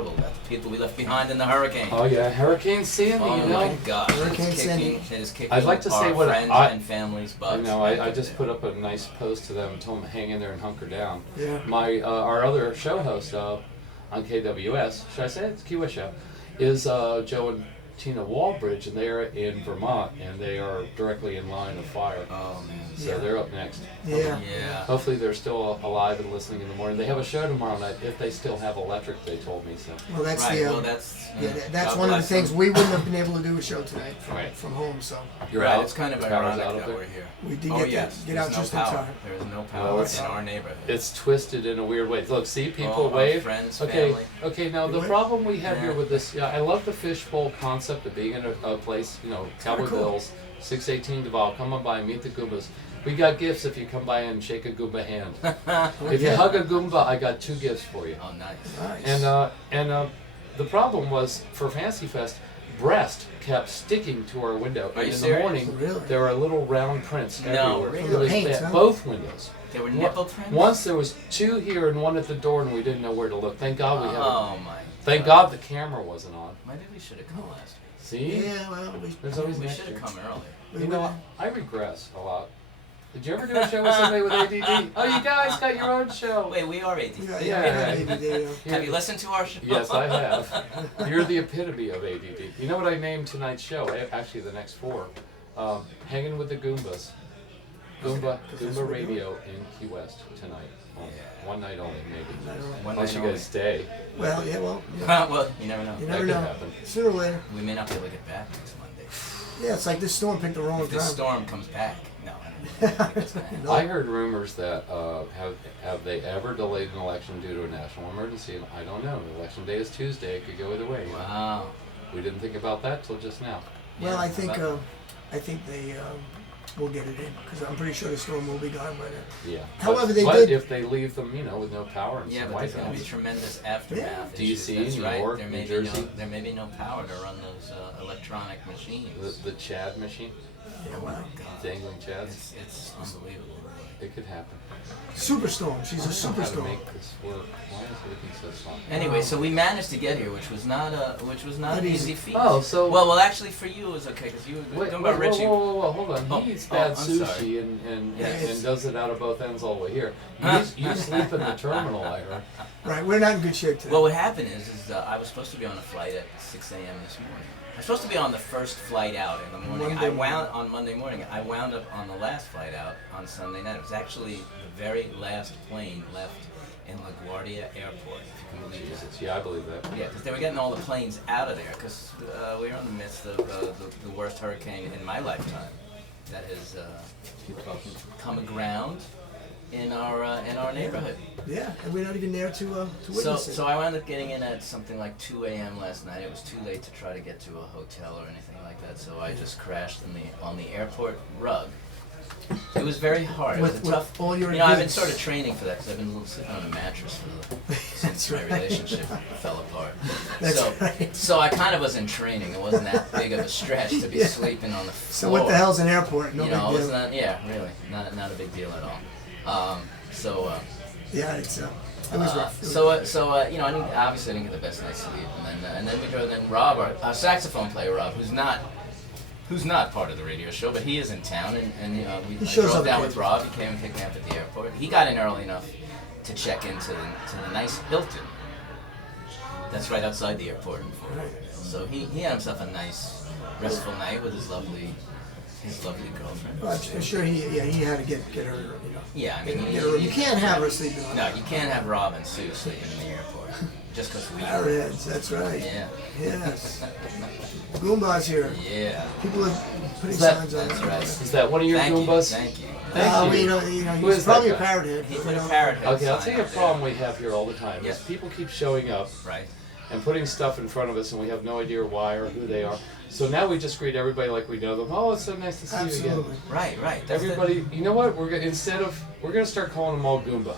terrible about the people we left behind in the hurricane. Oh yeah, Hurricane Sandy. Oh you know. my gosh! Hurricane Sandy. It is kicking I'd like to say our what friends I- and families' butts. You know, I just put up a nice post to them and told them to hang in there and hunker down. Yeah. My our other show host on KWS, should I say it? It's Key West Show, is Joe and Tina Walbridge, and they're in Vermont, and they are directly in line of fire. Oh man. So they're up next. Yeah. Yeah. Hopefully they're still alive and listening in the morning. They have a show tomorrow night if they still have electric. They told me so. Well, that's Right. the. Well, that's that's God one of the bless things them. we wouldn't have been able to do a show tonight Right. from home. So You're Right, out. it's kind of The power's ironic out that up there? we're here. we did Oh get yes, get there's out no just in power. time. There is no Well, power it's- in our neighborhood. It's twisted in a weird way. Look, see, people All our wave. friends, Okay, family. okay. Now the What? problem we have here Yeah. with this, I love the fishbowl concept of being in a place. You know, Cowboy cool. Bills, 618 Duval. Come on by, meet the Goombas. We got gifts if you come by and shake a Goomba hand. If you Yeah. hug a Goomba, I got 2 gifts for you. Oh nice. Nice. And the problem was for Fancy Fest, breast kept sticking to our window. Are And you in serious? the morning, Really? there were little round prints No, everywhere. really? It was Paint, bad. huh? Both windows. There were nipple prints. Once there was 2 here and 1 at the door, and we didn't know where to look. Thank God we have. Oh my. Thank God the camera wasn't on. Maybe we should have come last week. See? Yeah. Well, There's always We next should have year. come early. we You know, would've- I regress a lot. Did you ever do a show with somebody with ADD? Oh, you guys got your own show. Wait, we are 18. Yeah, Yeah. yeah. Have you listened to our show? Yes, I have. You're the epitome of ADD. You know what I named tonight's show? Actually, the next 4. Hanging with the Goombas. Goomba that's what we're Radio in Key West tonight. Yeah. One night only, maybe. One Unless night you guys stay. Well, yeah. Well, yeah. well, you never know. You That never could know. happen. Sooner or later. We may not be able to get back next Monday. Yeah, it's like this storm picked the wrong If this time. storm comes back, no. I don't think it's gonna happen. No. I heard rumors that have they ever delayed an election due to a national emergency? And I don't know. Election day is Tuesday. It could go either way. Wow. We didn't think about that till just now. Well, Yeah, I think but- they will get it in because I'm pretty sure the storm will be gone by then. Yeah. However, they but did- if they leave them, with no power and Yeah, some but White there's going to be House. tremendous aftermath Yeah. issues. DC, That's New right. York, there New may Jersey. Be there may be no power to run those electronic machines. The Chad machine, Yeah, Oh my wow. God. dangling Chads. It's unbelievable. It could happen. Superstorm. She's a I don't know how to superstorm. make this work. Why is it looking so slow? Anyway, so we managed to get here, which was not an Not easy easy. feat. Oh, so well, actually for you it was okay because you were wait, talking wait, about Richie. whoa, hold on. Oh, He eats oh, bad I'm sushi sorry. and Yes. does it out of both ends all the way here. You sleep in the terminal, I heard. Right, we're not in good shape today. Well, what happened is I was supposed to be on a flight at 6 a.m. this morning. I was supposed to be on the first flight out in the morning. On Monday morning. I wound up on the last flight out on Sunday night. It was actually the very last plane left in LaGuardia Airport, if you can believe that. Jesus, yeah, I believe that. Yeah, because they were getting all the planes out of there because we were in the midst of the worst hurricane in my lifetime that has come aground in our neighborhood. Yeah, and we're not even there to So, witness it. so I wound up getting in at something like 2 a.m. last night. It was too late to try to get to a hotel or anything like that, so I just crashed on the airport rug. It was very hard. It was With a tough. all your I've been goods. sort of training for that because I've been sitting on a mattress since my right. relationship fell apart. That's so, right. so I kind of was in training. It wasn't that big of a stretch to be Yeah. sleeping on the So floor. what the hell's an airport? No You know, big it's deal. not. Yeah, really, not a big deal at all. Yeah, it was rough. It was So I didn't, obviously I didn't get the best night's sleep, and then we drove. Then Rob, our saxophone player, Rob, who's not part of the radio show, but he is in town, and I shows drove up down occasionally. with Rob. He came and picked me up at the airport. He got in early enough to check into the nice Hilton. That's right outside the airport in Fort Lauderdale. So he had himself a nice, restful night with his lovely girlfriend. Well, I'm sure he had to get her, Yeah, I mean, get her. You can't have her sleeping on No, you can't have Rob and Sue sleeping in the airport just because we. Arrowheads, that's right. Yeah. Yes. Goomba's here. Yeah. People are putting Is that- signs on That's it. right. Is that one of your Thank you. Goombas? Thank you. Thank you. Well, Who he's is that probably a guy? parrot head. He but put we a don't- parrot head Okay, I'll sign tell you a up there. problem we have here all the time. Yes. Is people keep showing up Right. and putting stuff in front of us, and we have no idea why or who they are. So now we just greet everybody like we know them. Oh, it's so nice to see you Absolutely. again. Right. That's Everybody, you know what? We're gonna start calling them all Goomba,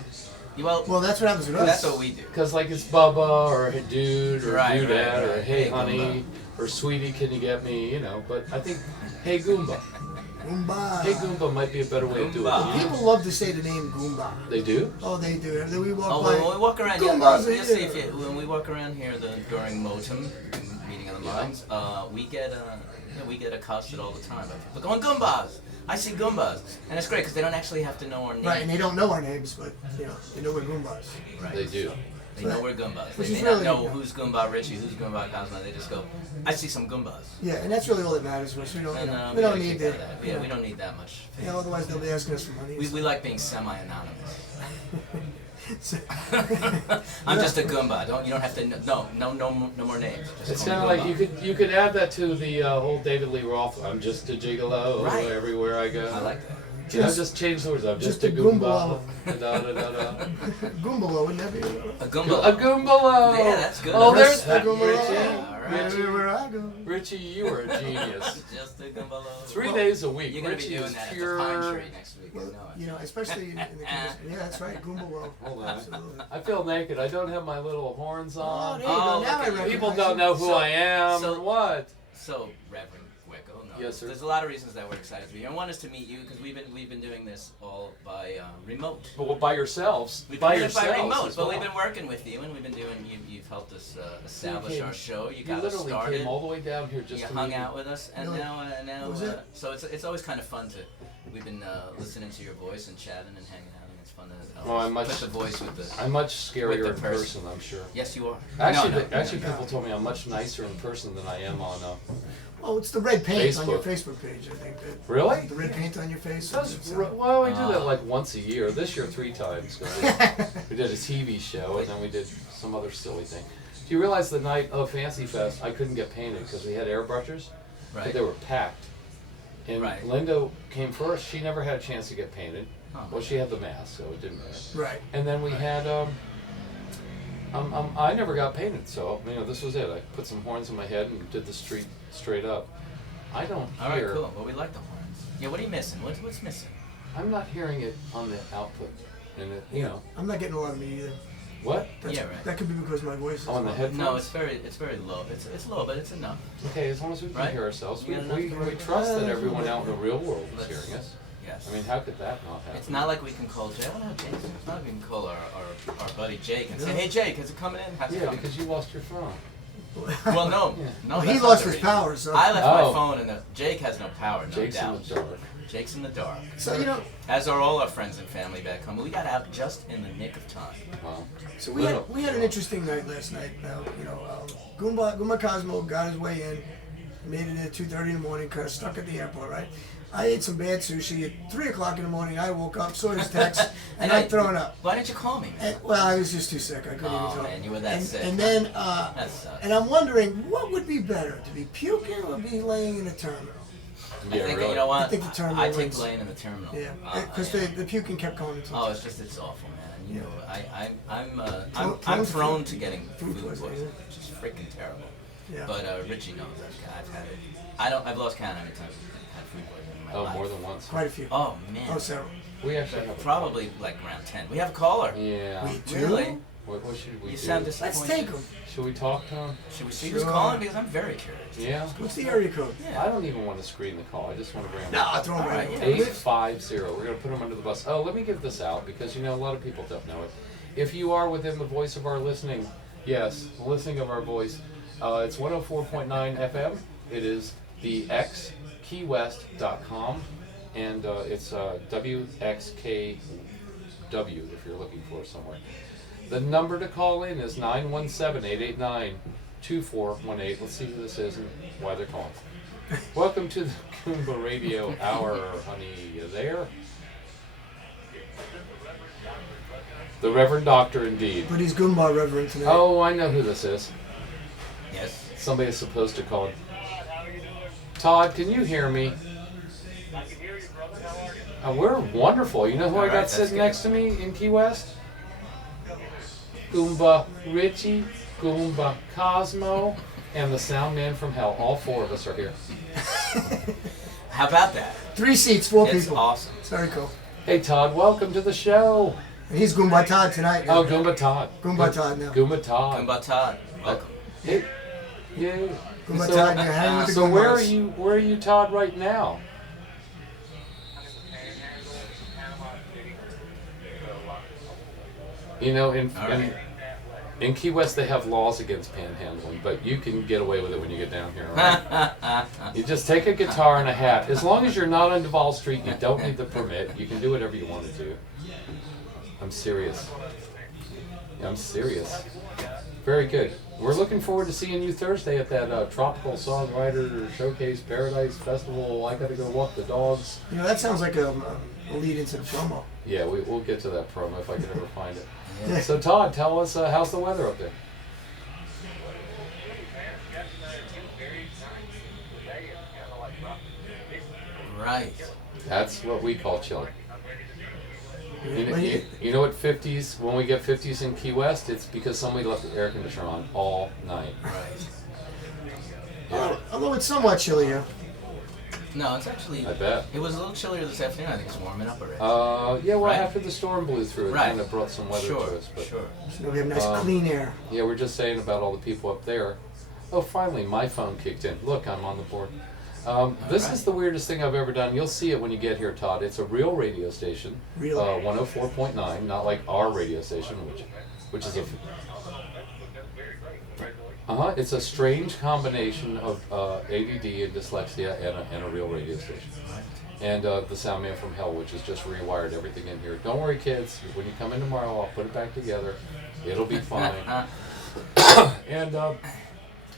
Well, that's what happens with us. that's what we do. because like it's Bubba or hey dude or Right, Dudette right, or right. hey Hey, honey Goomba. or sweetie, can you get me? But I think hey Goomba. Goomba. Hey Goomba might be a better way of doing Goomba. it. People love to say the name Goomba. They do? Oh, they do. We walk Oh, by. when we walk around, Goombas you'll are see here. when we walk around here during M.O.T.M, meeting of the minds, we get accosted all the time by people going, Goombas! I see Goombas! And it's great because they don't actually have to know our name. Right, and they don't know our names, but they know we're Goombas. Right. They do. They know we're Goombas. Which They is may not really- know who's Goomba Richie, who's Goomba Cosmo. They just go, I see some Goombas. Yeah, and that's really all that matters to us. We don't, And, we don't gotta need kick to. out of that. Yeah, we don't need that much. Otherwise they'll be asking us for money. We like being semi-anonymous. So- I'm just a Goomba. You don't have to. No more names. Just It's call kind me of like Goomba. you could add that to the old David Lee Roth. I'm just a gigolo Right. everywhere I go. I like that. Just change the words. I'm just a Goomba. Goomba. Da, da, da, da. Goombalo, wouldn't that be? A Goomba. A Goombalo. Yeah, that's good. Oh, That's- there's Goombalo. Yeah, all right. Wherever I go. Richie, you are a genius. Just a Goomba. 3 days a week. You're gonna be Richie doing is that pure. at the pine tree next week. Well, I know it. especially in the condition. Yeah, that's right, Goombalo. Hold on. Absolutely. I feel naked. I don't have my little horns Oh, on. there you go. Oh, Now I look at you. recognize People you. don't know who So- I am so- or what. So, Reverend Gweko, no, Yes, sir. there's a lot of reasons that we're excited to be here. And one is to meet you because we've been doing this all by remote. But by yourselves. We've By been doing it by yourselves. remote, as but well. we've been working with you, and we've been doing. You've helped us establish came- our show. You You got us literally started. came all the way down here just You to hung meet me. out with us, and Really? now Was it? so it's always kind of fun to. We've been listening to your voice and chatting and hanging out, and it's fun to Oh, I'm put much- the voice with the. I'm much scarier With in the person, I'm sure. Yes, you are. Actually, no, actually, people told me I'm much nicer in person than I am on. Oh, it's the red paint on your Facebook. Facebook page, I think. Really? The red paint on your face. Well, we do that like once a year. This year, 3 times. 'Cause we did a TV show and then we did some other silly thing. Do you realize the night of Fancy Fest, I couldn't get painted because we had airbrushers, but Right. they were packed. And Right. Linda came first. She never had a chance to get painted. Oh. Well, she had the mask, so it didn't matter. Right. And then we had, I never got painted, so, this was it. I put some horns in my head and did the street straight up. I don't All right, hear, cool. Well, we like the horns. Yeah, what are you missing? What's missing? I'm not hearing it on the output. And I'm not getting a lot of me either. what? That's, Yeah, right. That could be because my voice is On the low. headphones? No, it's very low. It's low, but it's enough. Okay, as long as we can Right? hear ourselves. We, You got we, enough? we trust that everyone out in the real world is Let's- hearing us. Yes. I mean, how could that not happen? It's not like we can call Jake. I don't know how Jake's doing. It's not like we can call our buddy Jake and say, hey Jake, is it coming in? How's it Yeah, coming? because you lost your phone. Well, no. Yeah. No, Well, he that's not lost the his reason. power, so. I left Oh. my phone and Jake has no power, no Jake's doubt. in the dark. Jake's in the dark. So, As are all our friends and family back home. We got out just in the nick of time. Wow. So we had an interesting night last night. Goomba Cosmo got his way in, made it at 2:30 in the morning, kind of stuck at the airport, right? I ate some bad sushi at 3 o'clock in the morning. I woke up, saw his text, and I'm throwing up. Why didn't you call me, man? Well, I was just too sick. I couldn't even Oh, talk. man, you were that sick. And then, That sucks. and I'm wondering, what would be better, to be puking or be laying in a terminal? I Yeah, think, really. you know what? I think the terminal I take wins. laying in the terminal. Yeah, because yeah. the puking kept going into Oh, it's awful, man. You know, I'm Prone to prone food- to getting food food poisoning, poisoning, which is freaking terrible. Yeah. But Richie knows that. I've had it. I've lost count how many times I've had food poisoning in my Oh, life. more than once. Quite a few. Oh man. Oh, several. We actually have a Probably like around 10. We have a caller. Yeah. We do? Really? What should we You do? sound disappointed. Let's take them. Should we talk to him? Should we see who's Sure. calling? Because I'm very curious. Yeah. What's the area code? I don't even want to screen the call. I just want to bring him. No, I'll throw them All right right, over. yeah. 850. We're going to put him under the bus. Oh, let me give this out because a lot of people don't know it. If you are within the voice of our listening, yes, the listening of our voice, it's 104.9 FM. It is the xkeywest.com and it's WXKW if you're looking for it somewhere. The number to call in is 917-889-2418. Let's see who this is and why they're calling. Welcome to the Goomba Radio Hour, honey. You there? The Reverend Doctor, indeed. But he's Goomba Reverend tonight. Oh, I know who this is. Yes. Somebody is supposed to call. Todd, can you hear me? I can hear you, brother. How are you? We're wonderful. You know who All I right, got that's sitting good. next to me in Key West? Goomba Richie, Goomba Cosmo, and the Soundman from Hell. All 4 of us are here. How about that? 3 seats, 4 It's people. awesome. It's very cool. Hey Todd, welcome to the show. And he's Goomba Todd tonight. Oh, Goomba Todd. Goomba Todd now. Goomba Todd. Goomba Todd. Welcome. Hey, yeah. Goomba Todd, you're hanging with the So where are Goombas. you? Where are you, Todd, right now? You know, All right. in Key West they have laws against panhandling, but you can get away with it when you get down here. Right? You just take a guitar and a hat. As long as you're not on Duval Street, you don't need the permit. You can do whatever you want to do. I'm serious. Yeah, I'm serious. Very good. We're looking forward to seeing you Thursday at that Tropical Songwriter Showcase Paradise Festival. I gotta go walk the dogs. You know, that sounds like a lead into the promo. Yeah, we'll get to that promo if I can ever find it. Yeah. So Todd, tell us how's the weather up there? Right. That's what we call chilly. Well, You know what 50s, when we get 50s in Key West, it's because somebody left the air conditioner on all night. Right. although it's somewhat chilly here. No, it's actually. I bet. It was a little chillier this afternoon. I think it's warming up already. Yeah, well, Right? after the storm blew through, it Right. kind of brought some weather Sure. to us. But, Sure. So we have nice clean air. Yeah, we're just saying about all the people up there. Oh, finally, my phone kicked in. Look, I'm on the board. This right. is the weirdest thing I've ever done. You'll see it when you get here, Todd. It's a real radio station. Real. 104.9, not like our radio station, which is a... It's a strange combination of ADD and dyslexia and a real radio station. And the Soundman from Hell, which has just rewired everything in here. Don't worry, kids. When you come in tomorrow, I'll put it back together. It'll be fine. And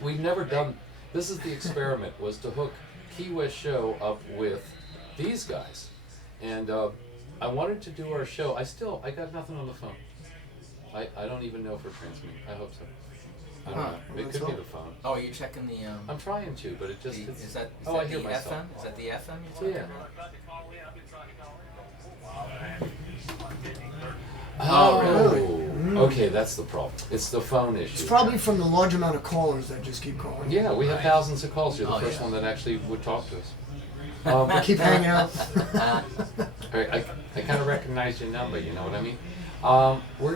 we've never done... This is the experiment, was to hook Key West Show up with these guys. And I wanted to do our show. I got nothing on the phone. I don't even know if we're transmitting. I hope so. I don't know. It could be the phone. Oh, are you checking the? I'm trying to, but it just... Is it's, that oh, I the hear myself. FM? Is that the FM you're talking Yeah. about? Oh, really? Okay, that's the problem. It's the phone issue. It's probably from the large amount of callers that just keep calling. Yeah, we have thousands of calls. You're the Oh, first yeah. one that actually would talk to us. They keep hanging out. I kind of recognize your number. You know what I mean? We're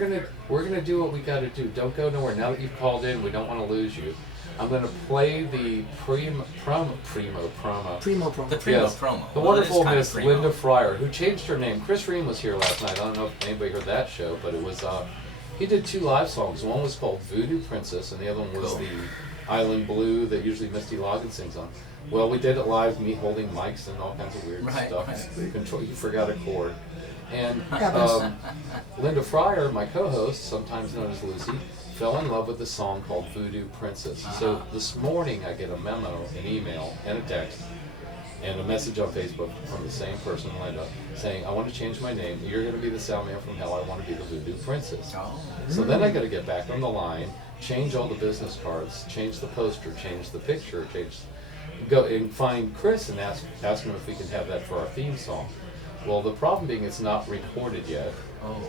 gonna do what we got to do. Don't go nowhere. Now that you've called in, we don't want to lose you. I'm gonna play the primo promo. Primo promo. The primo Yes, promo. the Well, it is wonderful kind of Miss primo. Linda Fryer, who changed her name. Chris Ream was here last night. I don't know if anybody heard that show, but it was he did 2 live songs. One was called Voodoo Princess, and the other one was Cool. the Island Blue that usually Misty Logan sings on. Well, we did it live, me holding mics and all kinds of weird Right, stuff. right. Control, you forgot a chord. And Happens. Linda Fryer, my co-host, sometimes known as Lucy, fell in love with a song called Voodoo Princess. So this morning I get a memo, an email, and a text, and a message on Facebook from the same person, Linda, saying, I want to change my name. You're going to be the Soundman from Hell. I want to be the Voodoo Princess. Oh. So then I got to get back on the line, change all the business cards, change the poster, change the picture, go and find Chris and ask him if we can have that for our theme song. Well, the problem being it's not recorded yet. Oh.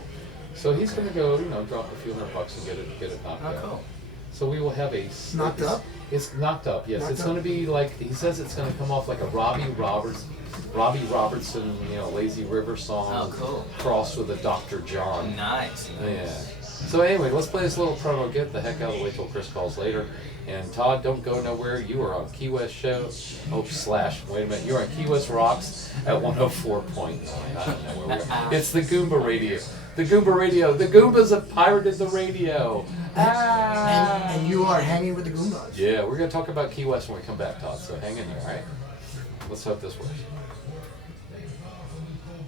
So he's going to go, drop a few $100 and get it knocked Oh, out. cool. So we will have a... Knocked up? It's knocked up, yes. Knocked It's up. going to be like, he says it's going to come off like a Robbie Robertson, Lazy River song. Oh, cool. Crossed with a Dr. John. Nice. Yeah. So anyway, let's play this little promo. Get the heck out of the way till Chris calls later. And Todd, don't go nowhere. You are on Key West Show. Wait a minute. You're on Key West Rocks at 104.9. I don't know where we are. It's the Goomba Radio. The Goomba Radio. The Goombas have pirated the radio. And you are hanging with the Goombas. Yeah, we're going to talk about Key West when we come back, Todd. So hang in there, all right? Let's hope this works.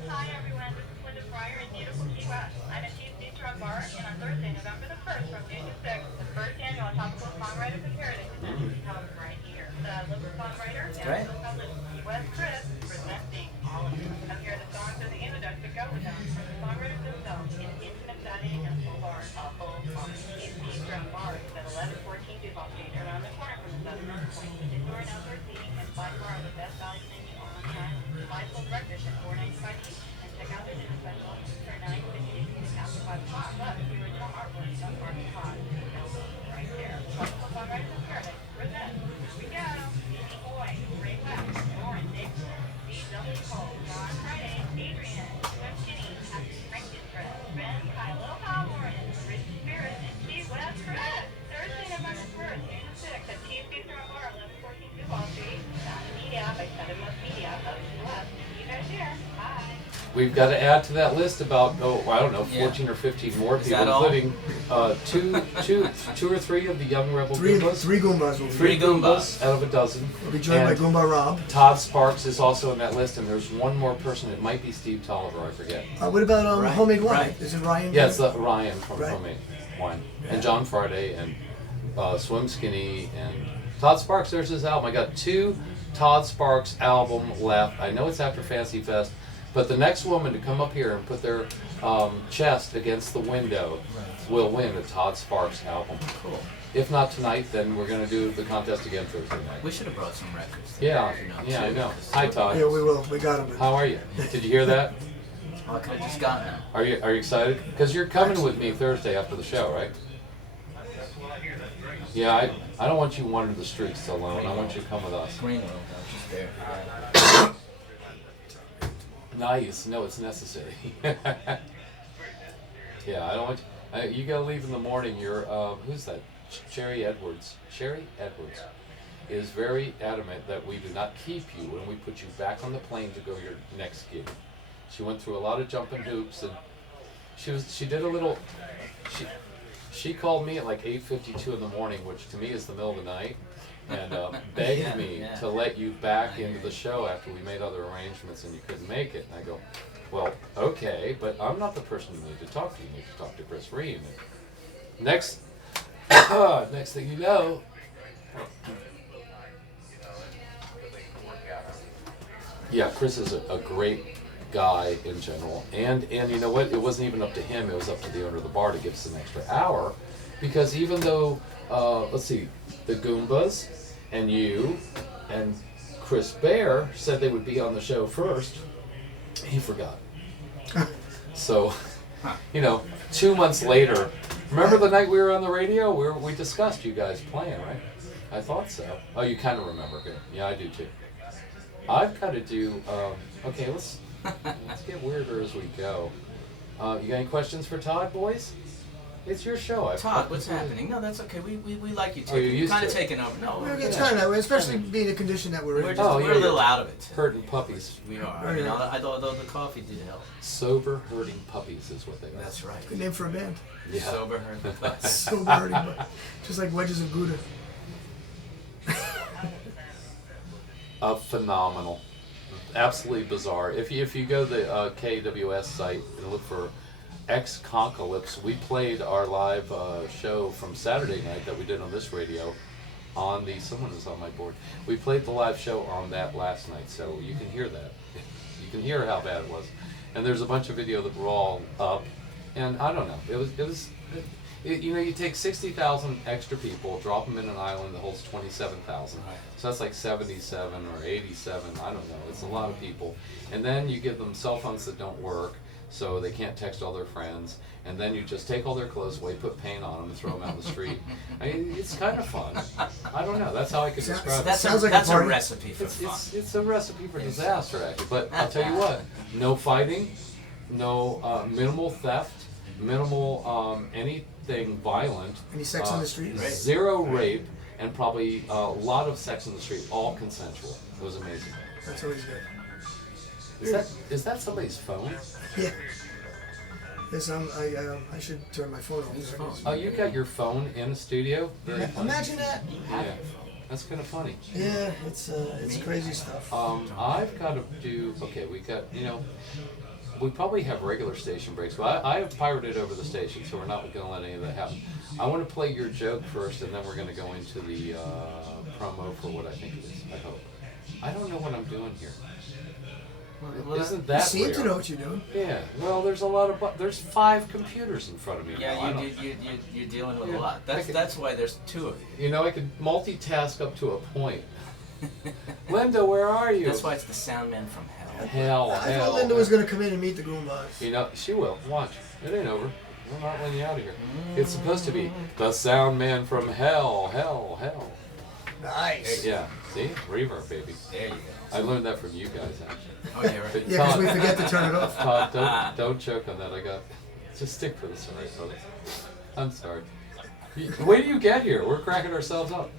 Hi everyone, this is Linda Fryer in beautiful Key West. I'm at Cheese Beach Rock Bar, and on Thursday, November the 1st, from noon to 6, the first annual Tropical Songwriters in Paradise event is held right here. The local songwriter, Right. and published Key West Chris, presenting all of you. Come hear the songs of the introduction that go with them from the songwriters themselves in intimate setting and full art, a full on Cheese Beach Rock Bar is at 1114 Duval Street, around the corner from the Southern Point. Indoor and outdoor seating and by far the best value menu on time. 5 full breakfast at $4.95 each. And check out their dinner special for $9.50 after 5 o'clock. But if your original artwork is on Market Pod, right there. Tropical Songwriters in Paradise. Present. Here we go. Boy, Ray West, Lauren, Dave. We've got to add to that list about, I don't know, 14 Yeah. or 15 more Is people, that all? including two or three of the young rebel Three Goombas. Goombas will be. Three Goombas. out of a dozen. We'll be joined by And Goomba Rob. Todd Sparks is also in that list, and there's one more person. It might be Steve Tolliver, I forget. What about Right, Homemade Wine? right. Is it Ryan? Yeah, it's Ryan from Right. Homemade Wine. And John Friday and Swim Skinny and Todd Sparks. There's his album. I got 2 Todd Sparks album left. I know it's after Fancy Fest, but the next woman to come up here and put their chest against the window will win a Todd Sparks album. Cool. If not tonight, then we're going to do the contest again Thursday night. We should have brought some records. Yeah, you know, yeah, I too, know. 'cause- Hi, Todd. Yeah, we will. We got him. How are you? Did you hear that? Oh, I could have just gotten them. Are you excited? Because you're coming with me Thursday after the show, right? Yeah, I don't want you wandering the streets alone. I want you to come with us. Green room, I was just there. Nice. No, it's necessary. Yeah, I don't want you gotta leave in the morning. You're who's that? Sherry Edwards. Sherry Edwards is very adamant that we do not keep you when we put you back on the plane to go your next gig. She went through a lot of jumping hoops, and she did a little. She called me at like 8:52 in the morning, which to me is the middle of the night, and begged me to let you back into the show after we made other arrangements and you couldn't make it. And I go, well, okay, but I'm not the person you need to talk to. You need to talk to Chris Ream. And next thing you know, yeah, Chris is a great guy in general, and you know what? It wasn't even up to him. It was up to the owner of the bar to give us an extra hour, because even though let's see, the Goombas and you and Chris Bear said they would be on the show first, he forgot. So, 2 months later, remember the night we were on the radio? We discussed you guys playing, right? I thought so. Oh, you kind of remember. Good. Yeah, I do too. I've got to do. Okay, let's get weirder as we go. You got any questions for Todd, boys? It's your show. Todd, what's happening? No, that's okay. We like you. Oh, you're You're used kind to of it. taking over. No, It's kind of that way, especially being the condition that we're in. we're Oh, a little out of it. Hurting puppies. We are. I mean, although the coffee did help. Sober hurting puppies is what they are. That's right. Good name for a band. Yeah. Sober her. So dirty, but just like wedges of Gouda. Phenomenal. Absolutely bizarre. If you go to the KWS site and look for X-Concalypse, we played our live show from Saturday night that we did on this radio on the, someone is on my board. We played the live show on that last night, so you can hear that. You can hear how bad it was. And there's a bunch of video that were all up, and I don't know, you take 60,000 extra people, drop them in an island that holds 27,000. Right. So that's like 77 or 87, I don't know, it's a lot of people. And then you give them cell phones that don't work, so they can't text all their friends. And then you just take all their clothes away, put paint on them, and throw them out in the street. I mean, it's kind of fun. I don't know, that's how I could describe it. Sounds like a that's a party. recipe for fun. It's a recipe for disaster, actually. But I'll tell you what, no fighting, no minimal theft, minimal anything violent. Any sex on the street? Right. Zero rape, and probably a lot of sex in the street, all consensual. It was amazing. That's always good. Is that somebody's phone? Yeah. Yes, I should turn my phone off. Oh, you got your phone in the studio? Very funny. Imagine that. Yeah, that's kind of funny. Yeah, it's crazy stuff. I've got to do, okay, we probably have regular station breaks. Well, I have pirated over the station, so we're not going to let any of that happen. I want to play your joke first, and then we're going to go into the promo for what I think it is, I hope. I don't know what I'm doing here. Isn't You that seem weird? to know what you're doing. Yeah, well, there's a lot of, there's 5 computers in front of me now. Yeah, you're dealing with a lot. That's why there's 2 of you. I could multitask up to a point. Linda, where are you? That's why it's the Soundman from hell. Hell, I thought Linda was going to come in and meet the Goombas. She will. Watch. It ain't over. We're not letting you out of here. It's supposed to be the Soundman from hell, hell, hell. Nice. Yeah. See? Reverb, baby. There you go. I learned that from you guys, actually. Oh, yeah, right. But Yeah, because Todd- we forget to turn it off. Todd, don't choke on that. Just stick for this, all right, brother? I'm sorry. Wait till you get here. We're cracking ourselves up.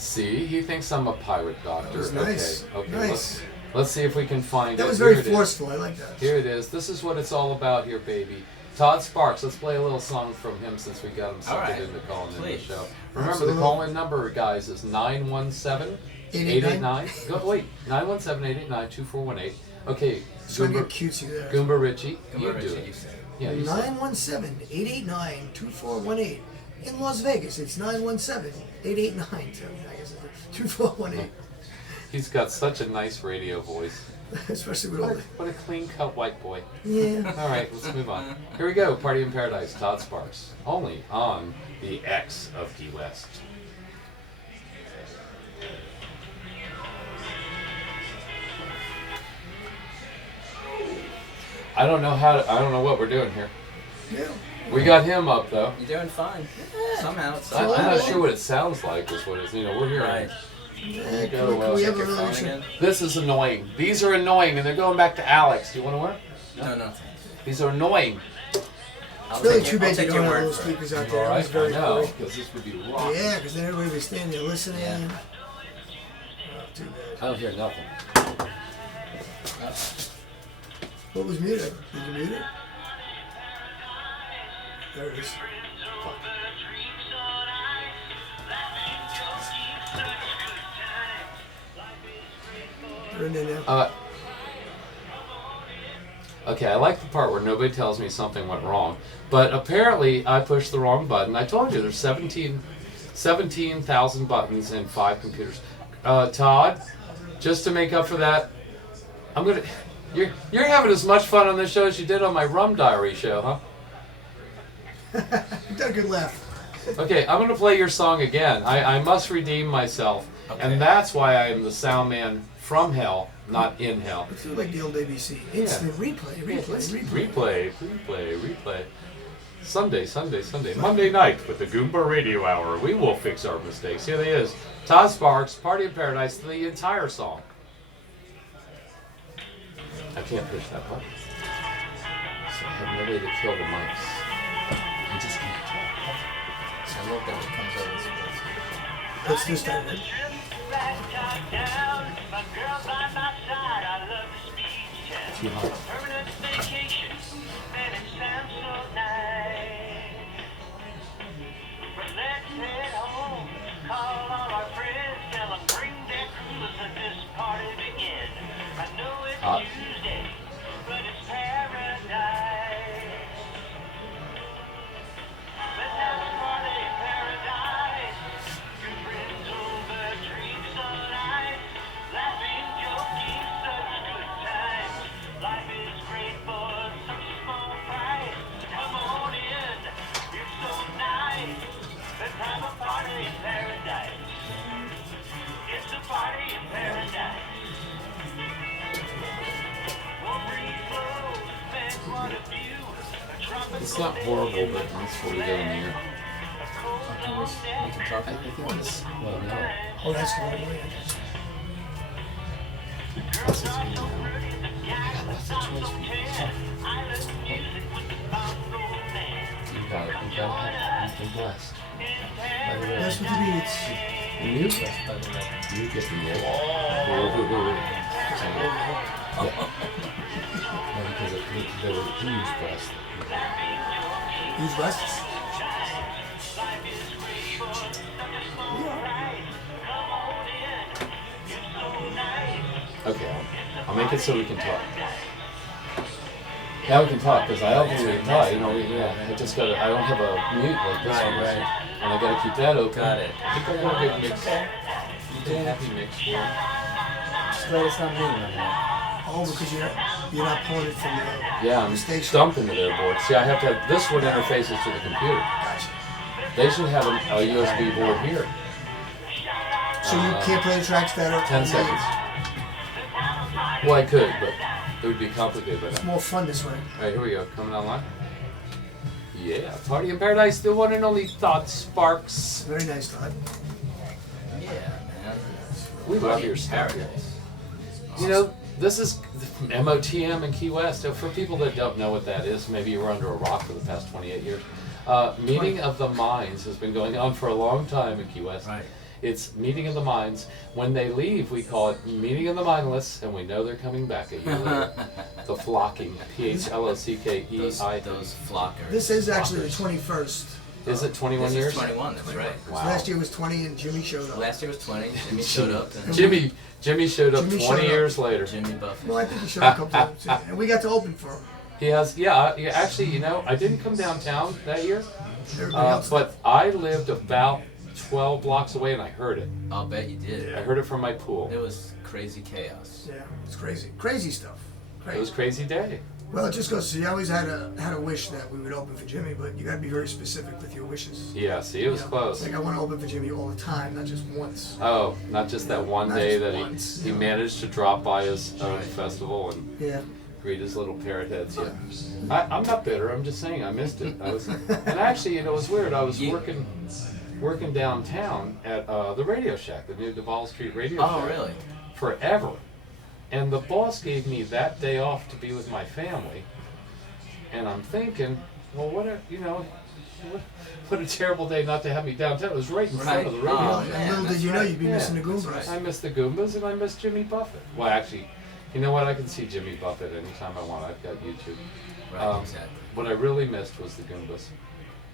See, he thinks I'm a pirate doctor. That was nice. Okay. Nice. Let's see if we can find it. That was Here very it is. forceful. I like that. Here it is. This is what it's all about here, baby. Todd Sparks. Let's play a little song from him since we got him suckered right. into calling in the Please. show. Remember, Absolutely. the call-in number, guys, is 917-889. Go, wait, 917-889-2418. Okay, It's going to Goomba, get cutesy there. Goomba Richie, Goomba you Richie, do it. you say it. Yeah, you say it. 917-889-2418. In Las Vegas, it's 917-889. I guess it's 2418. He's got such a nice radio voice. Especially with all the... What a clean-cut white boy. Yeah. All right, let's move on. Here we go. Party in Paradise, Todd Sparks. Only on the X of Key West. I don't know what we're doing here. Yeah. We got him up though. You're doing fine. Somehow it's I'm not sure what it sounds like. Is what it's. We're hearing. Right. Yeah, Go, can we have a Your phone really... again? This is annoying. These are annoying, and they're going back to Alex. Do you want to work? No. These are annoying. It's really too bad you don't have those for it. speakers out All there. That was right, I very know, cool. because this would be rock. Yeah, because then everybody was standing there listening. Yeah. Oh, too bad. I don't hear nothing. What was muted? Did you mute it? There it is. They're in there now. Okay, I like the part where nobody tells me something went wrong, but apparently I pushed the wrong button. I told you there's 17,000 buttons and 5 computers. Todd, just to make up for that, you're having as much fun on this show as you did on my Rum Diary show, huh? You got a good laugh. Okay, I'm gonna play your song again. I must redeem myself, Okay. and that's why I am the Soundman from hell, not in hell. It's like the old ABC. Instant replay. Replay. Sunday. Monday night with the Goomba Radio Hour. We will fix our mistakes. Here he is. Todd Sparks, Party in Paradise, the entire song. I can't push that button. So I have no way to kill the mics. I just can't. I love that it comes over this place. Let's do start it. Too hot. Hot. It's not horrible, but it's what we got in the air. We can talk. I think it's, well, no. Oh, that's good. That's what's going on. I got lots of choice people. You got it. You've been blessed. By the way, That's with the beats. and you get the milk. No, because they were huge breasts. Who's rests? Okay, I'll make it so we can talk. Now we can talk, because I don't think we can talk. I just gotta, I don't have a mute like this one. Right. And I gotta keep that open. Got it. I think I got a big mix. You did a happy mix for it. Just glad it's not me, man. Oh, because you're not pulling it from the Yeah, I'm station. dumping to their board. See, I have to have, this one interfaces to the computer. Gotcha. They should have a USB board here. So you can't play the tracks that are 10 seconds. Well, I could, but it would be complicated by It's now. more fun this way. All right, here we go. Coming online. Yeah, Party in Paradise, the one and only Todd Sparks. Very nice, Todd. Yeah, man. We love your stuff. You know, this is M.O.T.M. in Key West. For people that don't know what that is, maybe you were under a rock for the past 28 years. Meeting of the Minds has been going on for a long time in Key West. Right. It's meeting of the minds. When they leave, we call it meeting of the mindless, and we know they're coming back a year later. The flocking, P-H-L-O-C-K-E-I. Those flockers. This is actually the 21st. Is it 21 This years? is 21, that's right. Wow. Last year was 20 and Jimmy showed up. Last year was 20, Jimmy showed up. And Jimmy showed up Jimmy 20 showed up. years later. Jimmy Buffett. Well, I think he showed up a couple times too. And we got to open for him. He has, yeah, actually, you know, I didn't come downtown that year, Everybody else. but I lived about 12 blocks away and I heard it. I'll bet you did. I heard it from my pool. It was crazy chaos. Yeah, it's crazy. Crazy stuff. It was a crazy day. Well, it just goes to see, I always had a wish that we would open for Jimmy, but you got to be very specific with your wishes. Yeah, see, it was You know, close. Like I want to open for Jimmy all the time, not just once. Oh, not just that one Not day just that once, he yeah. managed to drop by his own Right. festival and Yeah. greet his little parrot heads. Yeah, I'm not bitter. I'm just saying I missed it. And actually, you know, it was weird. I was working downtown at the Radio Shack, the new Duval Street Radio Shack. Oh, really? Forever. And the boss gave me that day off to be with my family. And I'm thinking, well, what a terrible day not to have me downtown. It was right in front of the radio Oh, shack. man, And little that's did you know right. you'd be Yeah, missing the that's Goombas. right. I miss the Goombas and I miss Jimmy Buffett. Well, actually, you know what? I can see Jimmy Buffett anytime I want. I've got YouTube. Right, exactly. What I really missed was the Goombas.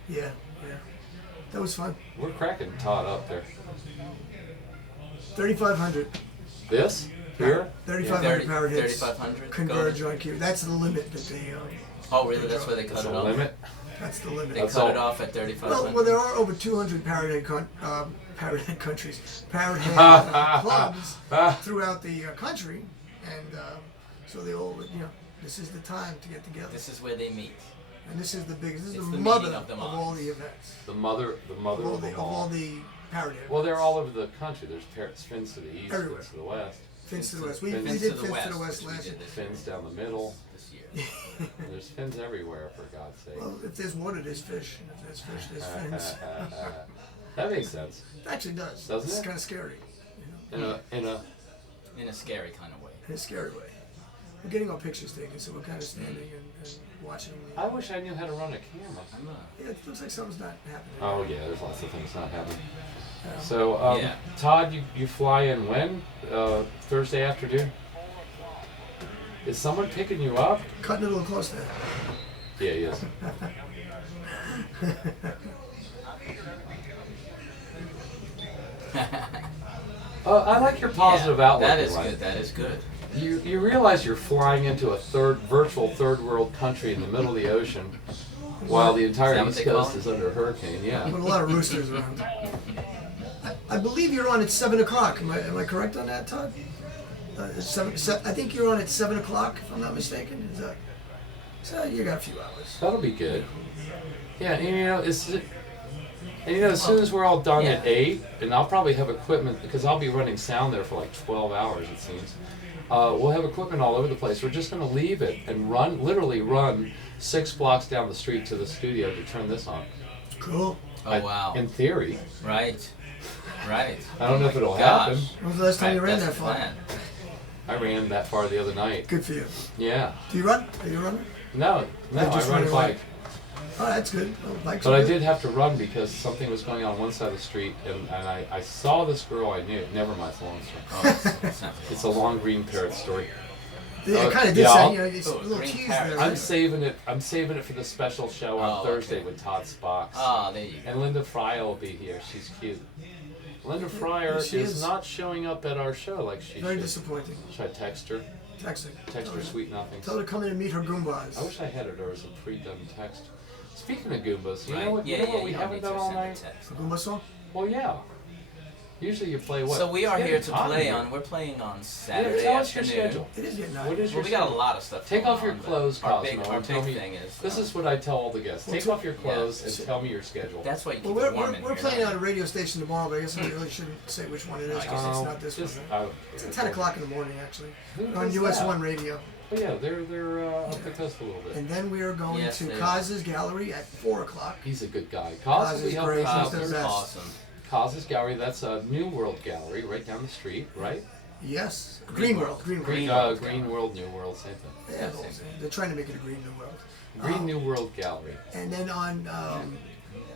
Yeah, yeah. That was fun. We're cracking Todd up there. 3,500. This? Here? 3,500 power hits. 3,500? Converge on cue. That's the limit that they. Oh, really? That's where they cut That's it a off? limit? That's the limit. They That's cut all. it off at Well, 3,500? there are over 200 parrot countries, parrot clubs throughout the country, and so they all, this is the time to get together, This is where they meet. and this is the biggest, this is It's the the mother meeting of of the all minds. the events, The mother of of all them the all. parrot events. Well, they're all over the country. There's parrots, fins to the east, Everywhere. fins to the west, Fins to the west. We Fins did to Fins to the West which we last year. did this fins down the middle. This year. And there's fins everywhere, for God's sake. Well, if there's water, there's fish, and if there's fish, there's fins. That makes sense. It actually does. Doesn't It's it? kind of scary, In a In a scary kind of way. in a scary way. We're getting our pictures taken, so we're kind of standing and watching. I wish I knew how to run a camera. I'm not. Yeah, it looks like something's not happening. Oh yeah, there's lots of things not happening. Yeah. So, Yeah. Todd, you fly in when? Thursday afternoon? Is someone picking you up? Cutting it a little close there. Yeah, he is. I like your positive Yeah, outlook. that is in life. good. That is good. You realize you're flying into a virtual third world country in the middle of the ocean, while the entire Is that what East they call Coast it? is under a hurricane. Yeah. With a lot of roosters around. I believe you're on at 7 o'clock. Am I correct on that, Todd? I think you're on at 7 o'clock, if I'm not mistaken. So you got a few hours. That'll be good. Yeah, and as soon as we're all done Yeah. at 8, and I'll probably have equipment, because I'll be running sound there for like 12 hours, it seems. We'll have equipment all over the place. We're just going to leave it and literally run 6 blocks down the street to the studio to turn this on. Cool. Oh, wow. In theory. Right. Right. I don't know if it'll Gosh. happen. When was the last time you ran That's that the far? plan. I ran that far the other night. Good for you. Yeah. Do you run? Are you a runner? No, I just run a running away. bike. Oh, that's good. Oh, bikes But are I good. did have to run because something was going on one side of the street, and I saw this girl I knew. Never mind, it's a long story. Oh, it's not It's a long green parrot story. Yeah, it kind of did yeah, sound, I'll- it's Oh, a little green tease parrot. there. I'm right? saving it. I'm saving it for the special show on Oh, Thursday okay. with Todd Spox. Oh, there you go. And Linda Fryer will be here. She's cute. Linda Fryer she is is. not showing up at our show like she Very should. disappointing. Should I text her? Texting. Text her sweet nothings. Tell her to come in and meet her I Goombas. wish I had it or as a pre-done text. Speaking of Goombas, you Right. know what? Yeah, you know what yeah, we you don't haven't need done to all send a night? text. A Goomba song? Well, yeah. Usually you play what? So we are It's here getting to hot play in on. here. We're playing on Yeah, Saturday tell us your afternoon. schedule. It is getting What nice. is your Well, we got a schedule? lot of stuff. Take going off your on, but clothes, Our Cosmo, big and tell me. thing is. This is what I tell all the guests. Take off your clothes and tell me your schedule. That's why you keep Well, it warm in we're here. playing no? on a radio station tomorrow, but I guess I really shouldn't say which one it is because it's not this just, one. Right? It's at 10 o'clock in the morning, actually. Who On does US that? 1 radio. But yeah, they're up the coast a little bit. And then we are going Yes, to they are. Kaz's Gallery at 4 o'clock. He's a good guy. Kaz Kaz, is we help great. Kaz He's the Kaz is best. awesome. Kaz's Gallery, that's a New World Gallery right down the street, right? Yes. Green Green World. World. Green World. Green World Green World, New World, same thing. Yeah, they're trying to make it a Green New World. Green New World Gallery. And then on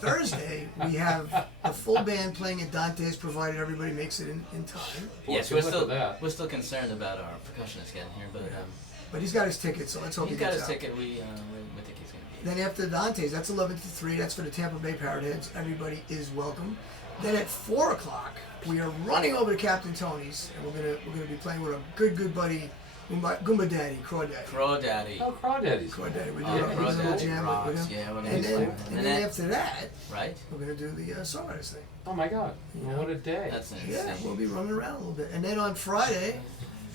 Thursday, we have the full band playing at Dante's, provided everybody makes it in time. Yes, Good luck with that. we're still concerned about our percussionist getting here, But he's got his ticket, so let's hope he's he got gets his out. ticket. We think he's gonna be. Then after Dante's, that's 11 to 3. That's for the Tampa Bay Parrot Heads. Everybody is welcome. Then at 4 o'clock, we are running over to Captain Tony's, and we're gonna be playing with a good buddy, Goomba Daddy, Crawdaddy. Crawdaddy. Oh, Crawdaddies. Crawdaddy, we're Oh, doing a little Crawdaddy jam rocks. with him. Yeah, we're gonna And be then, playing. and then after that, Right? we're gonna do the songwriters thing. Oh my God! Well, what a day! That's insane. Yeah, we'll be running around a little bit. And then on Friday,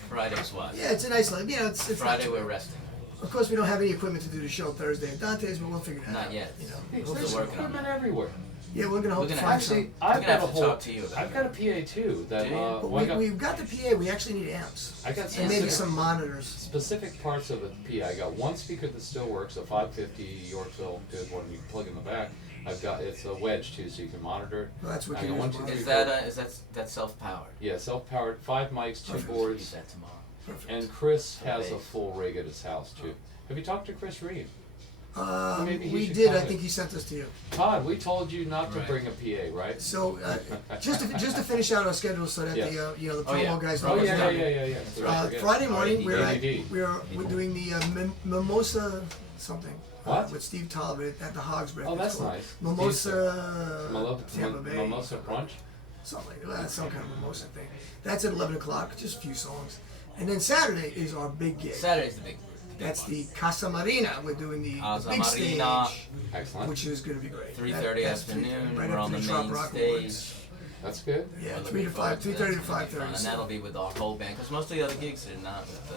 Friday's what? yeah, it's a nice life. You know, it's Friday not, we're resting. of course, we don't have any equipment to do the show Thursday at Dante's, but we'll figure that out. Not yet. You know, Hey, We're there's still working on equipment it. everywhere. yeah, we're gonna hope We're to gonna find Actually, some. I've We're gonna got a have to whole. talk to you about I've got a PA too. That Do you? But well, I got we've got the PA. We actually need amps. I got And maybe specific, some monitors. specific parts of the PA. I got one speaker that still works, a 550 Yorkville, good one you can plug in the back. I've got it's a wedge too, so you can monitor it. Well, that's what I you got use. 1, 2, 3, Is that self-powered? Yeah, self-powered, 5 mics, 2 Perfect. Use boards, that tomorrow. Perfect. and Chris For has a bass. full rig at his house too. Have you talked to Chris Reed? Maybe he We should did. come I in. think he sent us to you. Todd, we told you not to Right. bring a PA, right? So just to finish out our schedule, so that Yeah. the the Oh, promo yeah. guys know Oh what's yeah, coming. yeah. So don't forget. Friday morning, ADD. we're doing the mimosa something. What? With Steve Tolliver at the Hog's Breath. Oh, it's that's called nice. Mimosa Tampa Bay. Mimosa brunch. Something like that. Some kind of mimosa thing. That's at 11 o'clock. Just a few songs. And then Saturday is our big gig. Saturday's the big. That's the Casa Marina. We're doing the Casa big stage, Marina. Excellent. which is going to be great. 3:30 That's afternoon. right We're up on to the Trop main Rock stage. Awards. That's good. Yeah, We're 3 to looking 5, forward 3:30 to that. It's gonna be 5:30. fun. And that'll be with our whole band, because most of the other gigs are not with.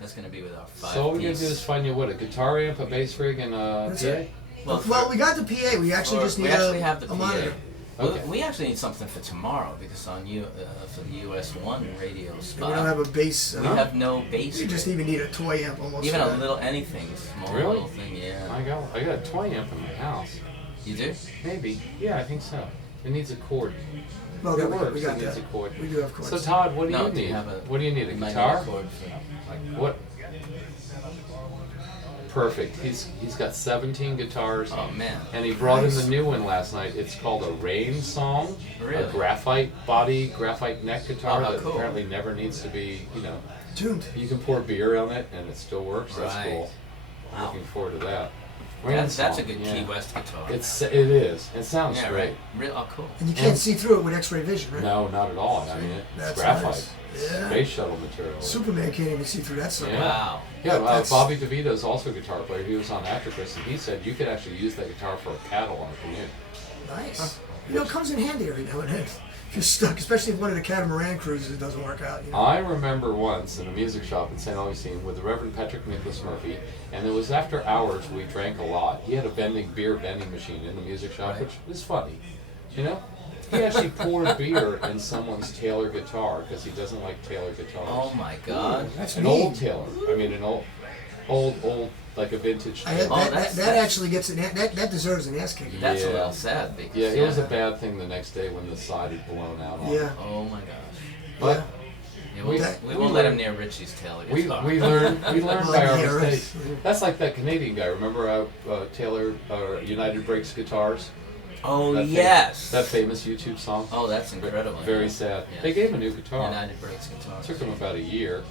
That's going to be with our 5 So what we're gonna piece. do is find you what, a guitar amp, a bass rig, and a That's PA. it. Well, Well, we got the PA. We actually just need we actually have the a PA. monitor. Okay. We actually need something for tomorrow, because for the US 1 radio spot, We don't have a bass. we have no bass. We just rig. even need a toy amp almost. Even for a that. little anything, small Really? little thing. Yeah. I got a toy amp in my house. You do? Maybe. Yeah, I think so. It needs a cord. Well, It we works. got It needs that. a cord. We do have chords. So Todd, what do No, you do you need? have a- What do you need? A You might need guitar? a chord for, like, What? Perfect. He's got 17 guitars. Oh man. And he brought Nice. in the new one last night. It's called a Rain Song. Really? A graphite body, graphite neck guitar Oh, how that cool. apparently never needs to be, tuned. you can pour beer on it and it still works. That's Right. cool. I'm Wow. looking forward to that. Rain That's a Song, good yeah. Key West guitar. It is. It sounds yeah, great. right. Real, oh, cool. And you can't And- see through it with X-ray vision, right? No, not at all. I mean, it's That's graphite. nice. Yeah. Space shuttle material. Superman can't even see through that stuff. Yeah. Wow. Yeah, That's- Bobby DeVito is also a guitar player. He was on After Chris, and he said you could actually use that guitar for a paddle on a canoe. Nice. You know, it comes in handy every now and then. If you're stuck, especially if one of the catamaran cruises doesn't work out. You know? I remember once in a music shop in St. Augustine with the Reverend Patrick Nicholas Murphy, and it was after hours. We drank a lot. He had a beer vending machine in the music shop, Right. which was funny, you know. He actually poured beer in someone's Taylor guitar because he doesn't like Taylor guitars. Oh my God. That's An mean. old Taylor. I mean, an old, like a vintage I had, Taylor. Oh, that, that's- that actually gets an that deserves an ass kicking. That's a Yeah. little sad because Yeah, it was a bad thing the next day when the side had blown out on Yeah. it. Oh my gosh. But Yeah. Yeah, We- we won't let him near Richie's Taylor we guitar. learned Well, by our yeah, right. mistakes. That's like that Canadian guy. Remember Taylor United Breaks Guitars? Oh That yes. That famous YouTube song. Oh, that's incredible. Very sad. Yeah. They gave him a new guitar. United Breaks guitar. It took him about a year.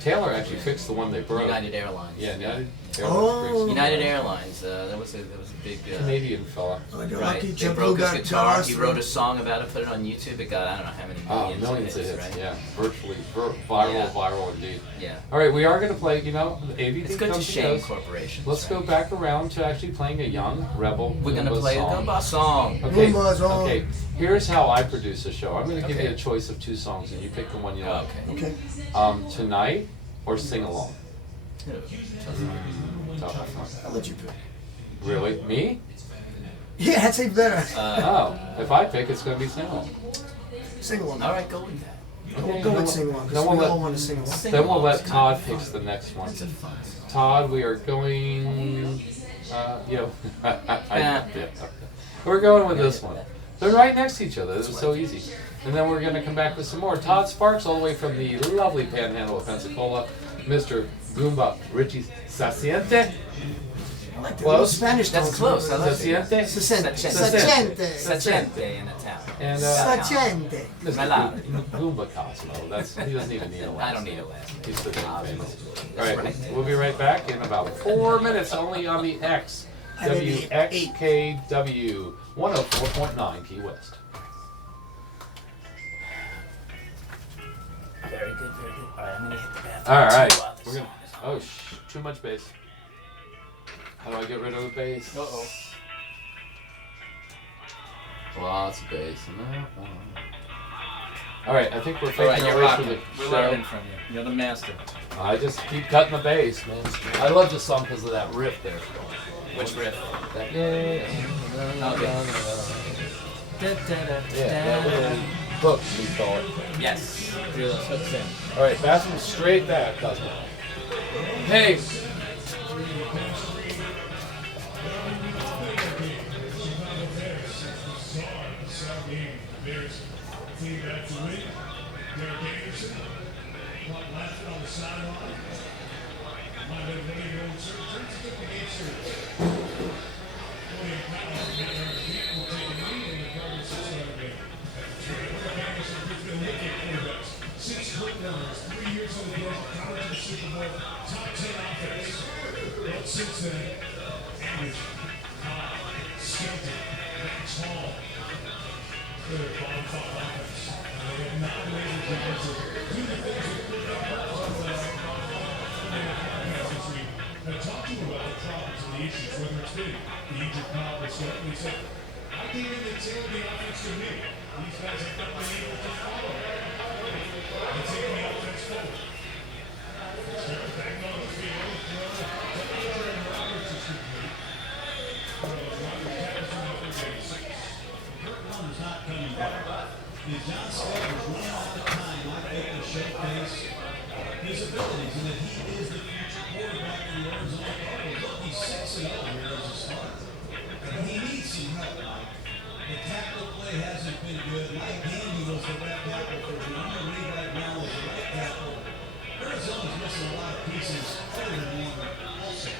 Taylor actually fixed the one they broke. United Airlines. Yeah, United. Oh. Airlines United Airlines. That was a big. Canadian fella. Like a Right. lucky They Jet broke Blue his got guitar. us He through. wrote a song about it. Put it on YouTube. It got I don't know how many Oh, millions, millions of hits. right? Yeah, virtually viral, Yeah. viral indeed. Yeah. All right, we are going to play. ADD It's good to comes and shame goes. corporations. Let's go right? back around to actually playing a young rebel. We're gonna Goomba play a song. Goomba song. Okay. Goomba's on. Okay. Here's how I produce a show. I'm going to give Okay. you a choice of 2 songs, and you pick the one you like. Okay. Okay. Tonight or sing along. Ew. Tough one. I'll let you pick. Really? Me? Yeah, that's even better. Oh, if I pick, it's going to be sing along. Sing along. All right, go with that. Okay, Go then with sing along then because we'll we let- all want to sing along. Sing Then we'll along let is Todd kind of pick fun. the next one. It's a fun song. Todd, we are going. We're going with this one. They're right next to each other. This is so easy. And then we're going to come back with some more. Todd Sparks, all the way from the lovely panhandle of Pensacola, Mr. Goomba Richie Saciente. I like the Close. Spanish That's tones. close. I like it. Sacente? Sacente. Sacente in a town. And Sacente. Melodic. Goomba Cosmo. He doesn't even need a last I don't need a last name. He's the damn famous. All That's right, right. we'll be right back in about 4 minutes, only on the WXKW 104.9 Key West. Very good, very good. All right, I'm gonna hit the bathroom. All right, too while this we're gonna. song is on. Oh, too much bass. How do I get rid of the bass? Uh-oh. Lots of bass in that one. All right, I think we're All faking right, our you're way through rocking. the We're show. learning from you. You're the master. I just keep cutting the bass, man. I love this song because of that riff there. Which riff? That, Okay. yeah, that little hook, we call it. Yes. Do those hooks in. All right, bathroom straight back, Cosmo. Hey. Since then, Andrews, Skelton, Max Hall, good bomb five offense. They have not been able to do the things that could have this week. I talked to him about the problems and the issues, whether it's been the injured Kyle or Skelton. He said, I think they tailored the offense to me. These guys have not been able to follow. And taking the offense forward. Skelton banged on the field, John Skelton was running out of time, I think, to showcase his abilities and that he is the future quarterback of the Arizona Cardinals. Look, he's 6-0 here as a starter. But he needs some help, Mike. The tackle play hasn't been good. Mike Gandy was the left tackle for the Reed right now is the right tackle. Arizona's missing a lot of pieces other than one also.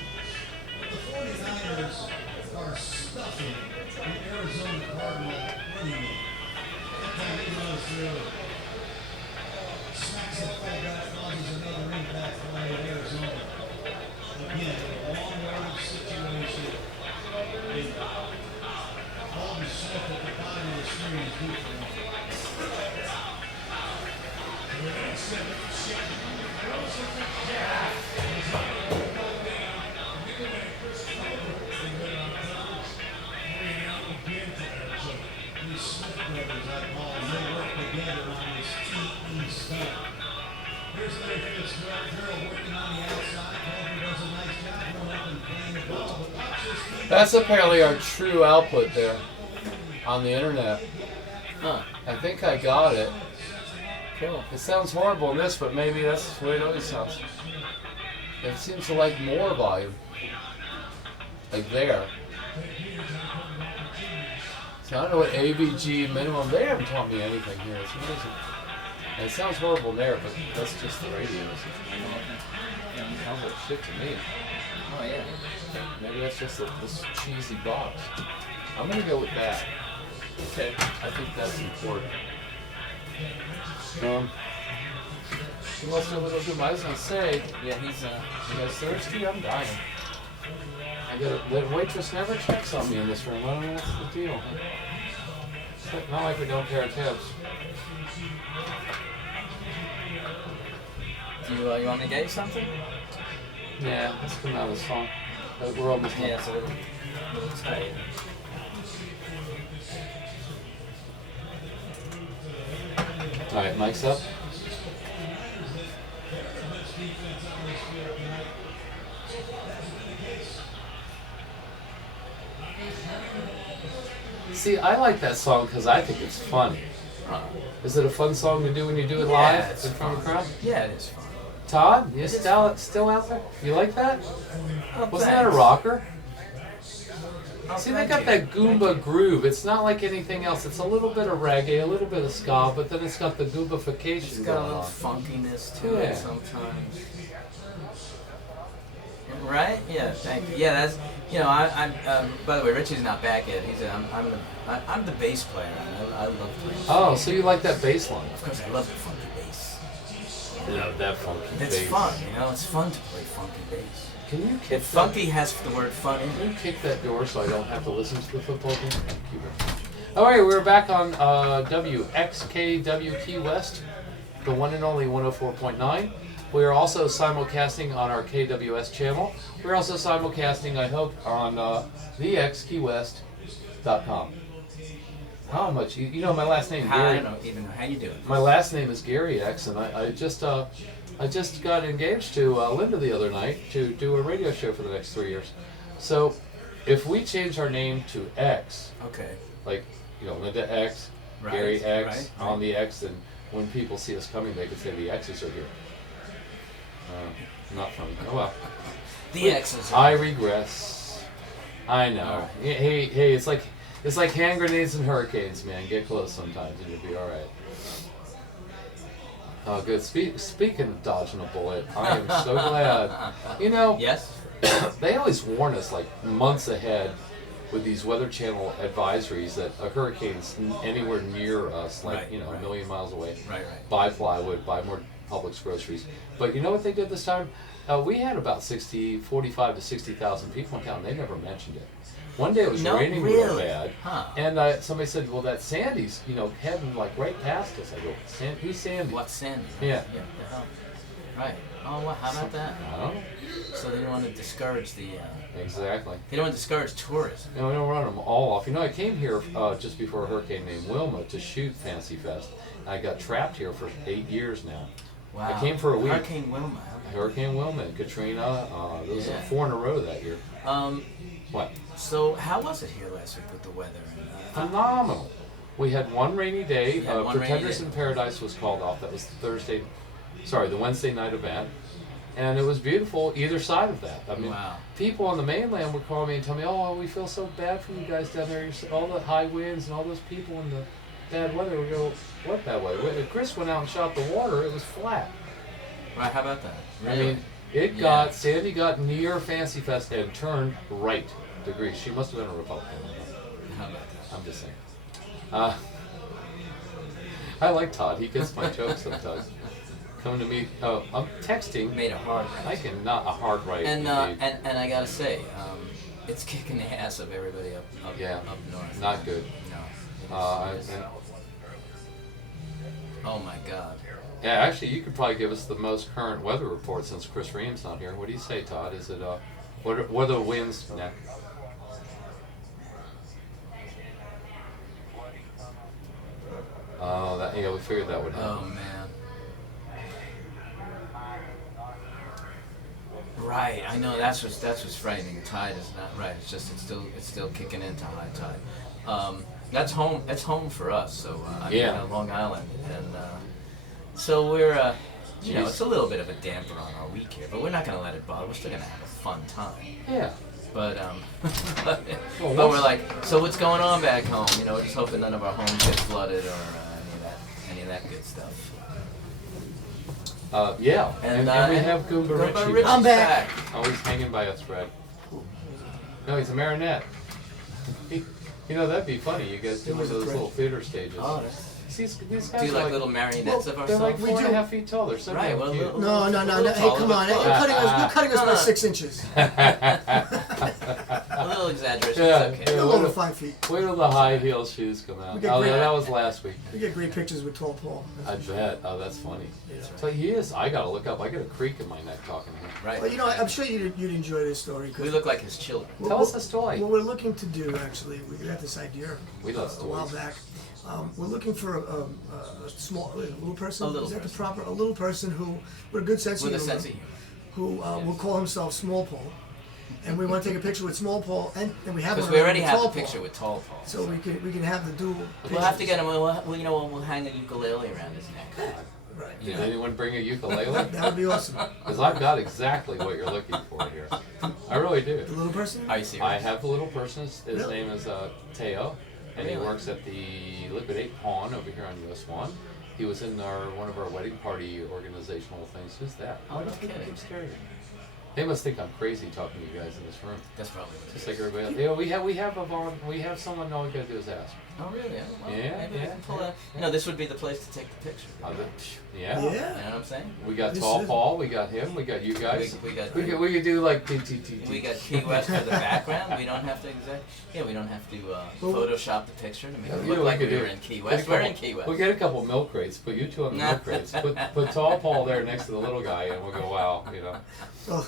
The 49ers are stuffing the Arizona Cardinal running game. Every time he runs through, smacks that full guy, causes another impact play in Arizona. Again, a long yardage situation. Alden Smith at the bottom of the screen is good for him. These Smith brothers, I call them, they work together on this TE stunt. Here's Larry Fitzgerald working on the outside. Colby does a nice job going up and playing the ball. But watch this team. That's apparently our true output there on the internet. Huh. I think I got it. Cool. It sounds horrible in this, but maybe that's the way it always sounds. It seems to like more volume. Like there. So I don't know what AVG minimum. They haven't taught me anything here. It's amazing. And it sounds horrible there, but that's just the radio. Yeah, Sounds like shit to me. oh yeah. Maybe that's just this cheesy box. I'm gonna go with that. Okay. I think that's important. He must have a little too much. I was gonna say, Yeah, he's you guys thirsty? I'm dying. The waitress never checks on me in this room. I don't know what's the deal. It's not like we don't pay our tips. Do you want me to get you something? Yeah, let's come out of the song. We're almost done. Yeah, it's a little tight. Alright, mic's up. See, I like that song because I think it's funny. Is it a fun song to do when you do it live it's in front of a fun. crowd? Yeah, it is fun. Todd, you still out there? You like that? Oh, Wasn't that a thanks. rocker? Oh, See, they thank got you. that Goomba groove. It's not like anything else. It's a little bit of reggae, a little bit of ska, but then it's got the Goombification It's got a going little on. funkiness to Yeah. it sometimes. Right? Yeah. Thank you. Yeah. That's I'm. By the way, Richie's not back yet. I'm the bass player. I love playing. Oh, so you like that bass line? Of course, I love the funky bass. Love that funky It's bass. fun. It's fun to play funky bass. Can you kick If funky has the word fun in Can it. you kick that door so I don't have to listen to the football game? Thank you very much. All right, we're back on WXKW Key West, the one and only 104.9. We are also simulcasting on our KWS channel. We're also simulcasting, I hope, on thexkeywest.com. How much? You know my last name, I Gary. don't even know how you do it. My last name is Gary X, and I just got engaged to Linda the other night to do a radio show for the next 3 years. So, if we change our name to X, Okay. like Linda X, Right, Gary X, right. on the X, then when people see us coming, they can say the X's are here. Not funny. Oh well. The X's. I regress. I know. Hey, it's like hand grenades and hurricanes, man. Get close sometimes and you'll be all right. Oh, good. Speaking of dodging a bullet, I am so glad. Yes. They always warn us like months ahead with these Weather Channel advisories that a hurricane's anywhere near us, like Right, a right. million miles away. Right. Buy plywood, buy more Publix groceries. But you know what they did this time? We had about 45 to 60,000 people in town. They never mentioned it. One day it was No, raining real really? bad, Huh. and somebody said, "Well, that Sandy's, heading like right past us." I go, "Who's Sandy?" What's Sandy? Yeah. Yeah. The hell? Right. Oh, well, how about that? I don't know. So they don't want to discourage the. Exactly. They don't want to discourage tourism. We don't run them all off. I came here just before a hurricane named Wilma to shoot Fancy Fest. I got trapped here for 8 years now. Wow. I came for a week. Hurricane Wilma. Hurricane Wilma and Katrina. There was Yeah. 4 in a row that year. What? So how was it here last week with the weather? Phenomenal. We had one rainy day. You had one rainy Pretenders day. in Paradise was called off. That was the Wednesday night event. And it was beautiful either side of that. I mean, Wow. people on the mainland would call me and tell me, "Oh, we feel so bad for you guys down there. All the high winds and all those people in the bad weather." We go, "What bad weather?" When Chris went out and shot the water, it was flat. Right. How about that? I mean, Sandy got near Fancy Fest and turned right degrees. She must have been a Republican. How about that? I'm just saying. I like Todd. He gets my jokes sometimes. Coming to me. Oh, I'm texting. Made a hard I right. can not a hard right. And indeed. and I gotta say, it's kicking the ass of everybody up north. Not good. No. Oh my God. Yeah, actually, you could probably give us the most current weather report since Chris Ream's not here. What do you say, Todd? Is it what are the winds next? Oh, we figured that would happen. Oh man. Right, I know that's what's frightening. The tide is not right. It's just it's still kicking into high tide. That's home. That's home for us. So Long Island, and so we're it's a little bit of a damper on our week here, but we're not gonna let it bother. We're still gonna have a fun time. Yeah. But but we're like, so what's going on back home? We're just hoping none of our homes get flooded or any of that good stuff. Yeah, and we and have Goomba Richie. Richie's I'm back. Oh, he's hanging by a thread. No, he's a marionette. That'd be funny. You guys do one of those little theater stages. Oh, These guys do you are like little marionettes of They're like ourselves? 4.5 feet tall. They're so Right, damn well, cute. little- No. Hey, taller, come but on. You're close. cutting us by 6 inches. A little exaggeration. Yeah, It's okay. A little over 5 feet. Wait till the high heel shoes come out. We get Oh, great- yeah, that was last week. We get great pictures with Tall Paul. I bet. Oh, that's funny. So he is. I gotta look up. I got a creak in my neck talking to him. Right. Well, I'm sure you'd enjoy this story. 'Cause We look like his children. Tell us a story. What we're looking to do, actually, we got this idea We love a while stories. back. We're looking for a little person. A little Is that person. the proper? A little person who, with a good sense With a of humor, sense of humor. who will call himself Small Paul, and we want to take a picture with Small Paul, and we have Because one we already with have Tall the Paul. picture with Tall Paul. So we can have the dual. We'll have to pictures. get him. We'll hang a ukulele around his neck. Right. Did anyone bring a ukulele? That would be awesome. Because I've got exactly what you're looking for here. I really do. The little person? Are you serious? I have the little person. His Really? name is Teo, and he Really? works at the Liquidate Pawn over here on US 1. He was in one of our wedding party organizational things. Who's that? Oh, Why no do people kidding. keep staring at me? They must think I'm crazy talking to you guys in this room. That's probably what it Just is. like everybody else. Yeah, we have someone. All we gotta do is ask. Oh, really? Oh, well, Yeah, maybe we yeah, can pull a. You know, this would be the place to take the picture. Yeah. You know Yeah. what I'm saying? We got This Tall is- Paul. We got him. We got you guys. We got. We could do like We got Key West for the background. We don't have to we don't have to Photoshop the picture to make it Yeah, look like could we do- were in Key get a West. We're in couple- Key West. We'll get a couple milk crates. Put you two on the milk crates. Put Tall Paul there next to the little guy, and we'll go, wow, you know. Well,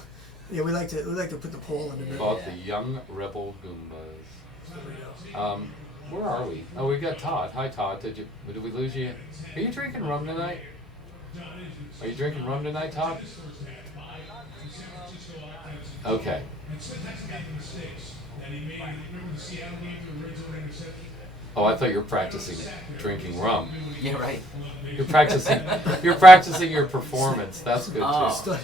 yeah, we like to put the pole in the middle. Called Yeah. the Young Rebel Goombas. There we go. Where are we? Oh, we got Todd. Hi, Todd. Did we lose you? Are you drinking rum tonight? Are you drinking rum tonight, Todd? Okay. Oh, I thought you were practicing drinking rum. Yeah, right. You're practicing your performance. That's good Oh.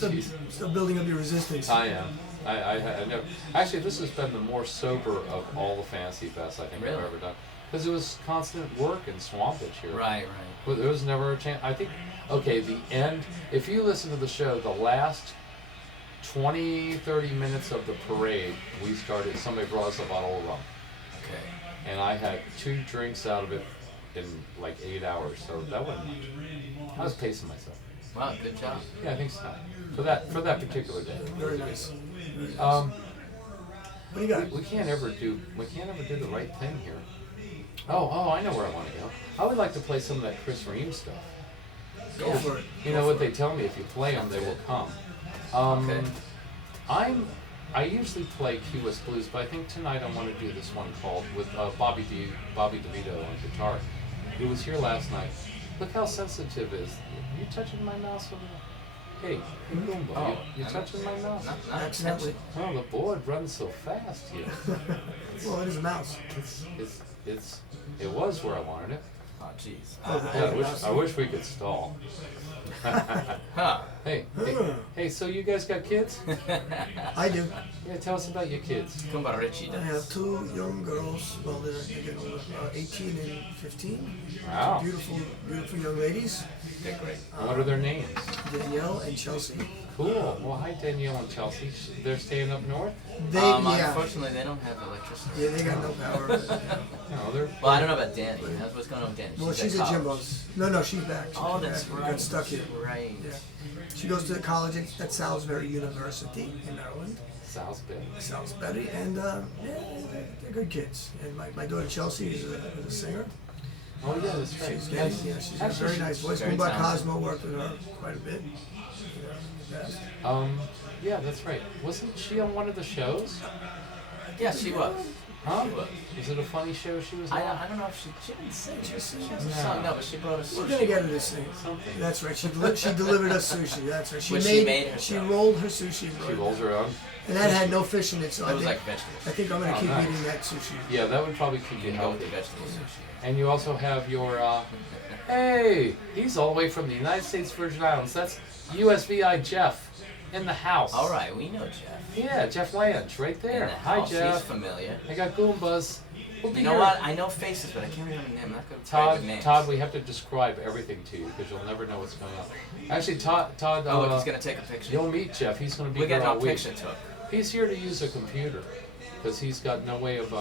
too. Still building up your resistance. I am. I never. Actually, this has been the more sober of all the fantasy fests I think Really? I've ever done. Because it was constant work and swampage here. Right. But there was never a chance. I think, okay, the end, if you listen to the show, the last 20, 30 minutes of the parade, somebody brought us a bottle of rum. Okay. And I had 2 drinks out of it in like 8 hours, so that wasn't much. I was pacing myself. Wow, good job. Yeah, I think so. For that particular day. Very nice. Um, What do you got? we can't ever do the right thing here. Oh, I know where I want to go. I would like to play some of that Chris Ream stuff. Go for it. You know what they tell me, if you play them, they will come. Okay. I usually play Key West Blues, but I think tonight I want to do this one called with Bobby DeVito on guitar. He was here last night. Look how sensitive it is. You touching my mouse over there? Hey, Goomba, Oh, you touching my mouse? Not Accidentally. Oh, the board runs so fast here. Well, it is a mouse. It was where I wanted it. Oh, jeez. Yeah, I wish we could stall. Huh. Hey, so you guys got kids? I do. Yeah, tell us about your kids. Kumba Richie I does. have 2 young girls. Well, they're getting older, 18 and 15. Wow. Beautiful, beautiful young ladies. They're great. What are their names? Danielle and Chelsea. Cool. Well, hi Danielle and Chelsea. They're staying up north? They, yeah, Unfortunately, they don't have electricity. yeah, they got no power. No, they're. Well, I don't know about Danny. What's going on with Danny? Well, she's at college. Jimbo's. No, she's back. She Oh, came that's back. right. Got stuck here. Right. Yeah. She goes to college at Salisbury University in Maryland. Salisbury. Salisbury, and yeah, they're good kids. And my daughter Chelsea is a singer. Oh yeah, that's right. She's getting, she's got a very nice voice. very Goomba talented. Cosmo worked with her quite a bit. Yeah. Yeah, that's right. Wasn't she on one of the shows? Yes, she was. Huh? She was. Was it a funny show she was on? I don't know if she didn't sing. She has a No. song. No, but she brought us We're sushi. gonna get her to sing. Something. That's right. She delivered us sushi. That's right. Which she made herself. She rolled her sushi. and brought She it rolls back. her own. And that had no fish in it, so It I was think like vegetables. I think I'm gonna Oh, keep nice. eating that sushi. Yeah, that would probably keep You you can go with healthy. the vegetable sushi. And you also have your, hey, he's all the way from the United States Virgin Islands. That's USVI Jeff in the house. All right, we know Jeff. Yeah, Jeff Lange, right In there. the Hi, house. Jeff. He's familiar. I got Goombas. We'll be You know here. what? I know faces, but I can't remember the name. I'm not going to try Todd, the names. Todd, we have to describe everything to you because you'll never know what's going on. Actually, Todd, Oh, look, he's going to take a picture. you'll meet Jeff. He's going to be We here get all no week. picture took. He's here to use a computer because he's got no way of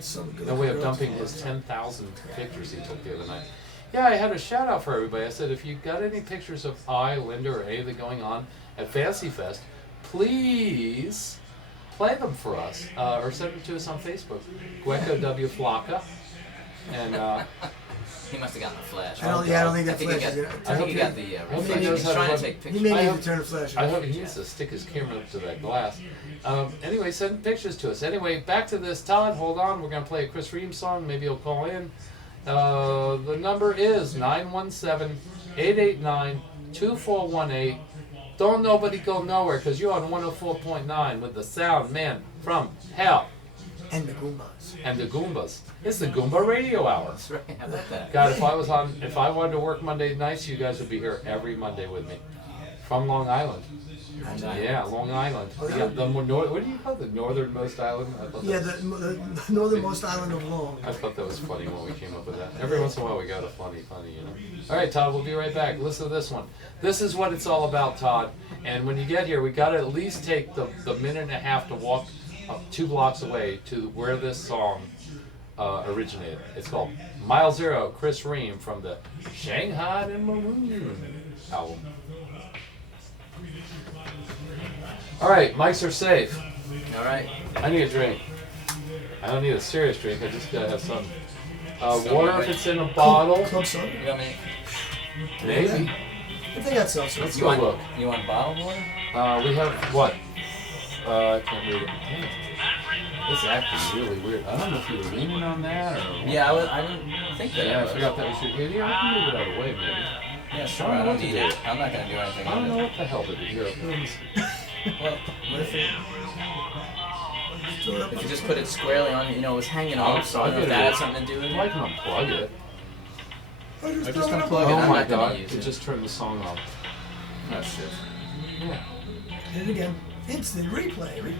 Some good no way of girls. dumping his 10,000 pictures he took the other night. Yeah, I had a shout out for everybody. I said, if you got any pictures of Linda, or anything going on at Fancy Fest, please play them for us or send them to us on Facebook. Gweko W. Flocka. And He must have gotten a flash. I don't think that flash is gonna. I think he got the hope he reflection. knows He's how to trying run- to take He pictures. may I need hope- to turn the flash I on. hope he needs to stick his camera up to that glass. Anyway, send pictures to us. Anyway, back to this. Todd, hold on. We're going to play a Chris Ream song. Maybe he'll call in. The number is 917-889-2418. Don't nobody go nowhere because you're on 104.9 with the Soundman from hell. And the Goombas. And the Goombas. It's the Goomba Radio Hour. That's right. How about that? God, if I wanted to work Monday nights, you guys would be here every Monday with me. From Long Island. Yeah, Long Island. Yeah, what do you call it? The northernmost island? I thought Yeah, that was, the northernmost island of Long. I thought that was funny when we came up with that. Every once in a while we got a funny, you know. All right, Todd, we'll be right back. Listen to this one. This is what it's all about, Todd. And when you get here, we got to at least take the minute and a half to walk up 2 blocks away to where this song originated. It's called Mile Zero, Chris Ream from the Shanghai and Maroon album. All right, mics are safe. All right. I need a drink. I don't need a serious drink. I just gotta have some water if it's in a bottle. Club soda. You got me? Maybe. If they got seltzer. Let's You go want, look. you want bottled water? We have what? I can't read it. Damn. This is actually really weird. I don't know if you were leaning on that or. Yeah, I didn't think that. Yeah, I was. forgot that we should. Yeah, we can move it out of the way, maybe. Yeah, sure. I don't I know don't what to need do. it. I'm not gonna do anything. I don't with know it. what the hell to do here. Let me see. Well, what if you just put it squarely on? You know, it was hanging off. So I don't know if that had something to do with I it. can unplug it. I Or just throw it up. unplug it. Oh I'm my not gonna god! use It it. just turned the song off. Oh shit. Yeah. Hit it again. Instant replay.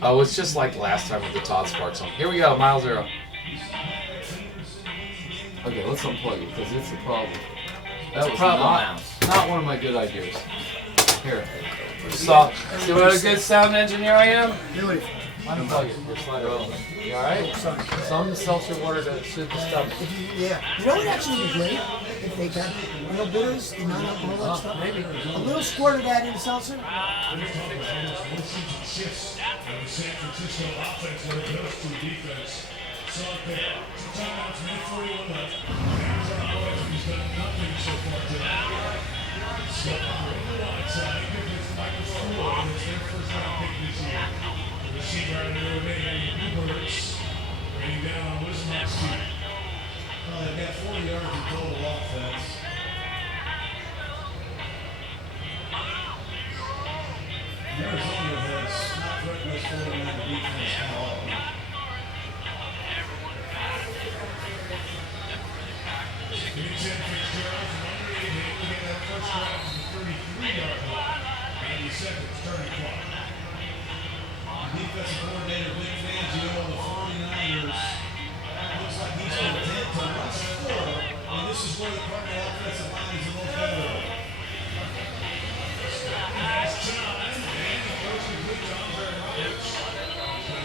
Oh, it's just like last time with the Todd Sparks song. Here we go, Mile Zero. Okay, let's unplug it because it's a problem. That was problem not, now. not one of my good ideas. Here. So, see what a good sound engineer I am? Really? Unplug it. Here, slide it over. You alright? Sorry. Some seltzer water to soothe the stomach. Yeah. You know what actually would be great? If they got no bitters, the non-alcoholic stuff. Maybe. A little squirt of that in the seltzer. Shifts of the San Francisco offense when it goes to defense. So timeouts, minute 41 left. Mariners on offense. He's done nothing so far tonight. So on the wide side, it's Michael Stewart. It's their first round pick this year. The receiver out of Notre Dame, Bluebirds, raining down on Wismark's team. Well, they've got 40 yards of total offense. Arizona has not threatened this 49 defense at all. It's in Fitzgerald from underneath him. We get that first drive to the 33-yard line. 90 seconds, turning clock. Defensive coordinator Vic Fangio on the 49ers. Looks like he's content to rush 4, and this is where the Cardinal offensive line is the most valuable. Has time, and the first complete to Andre Roberts.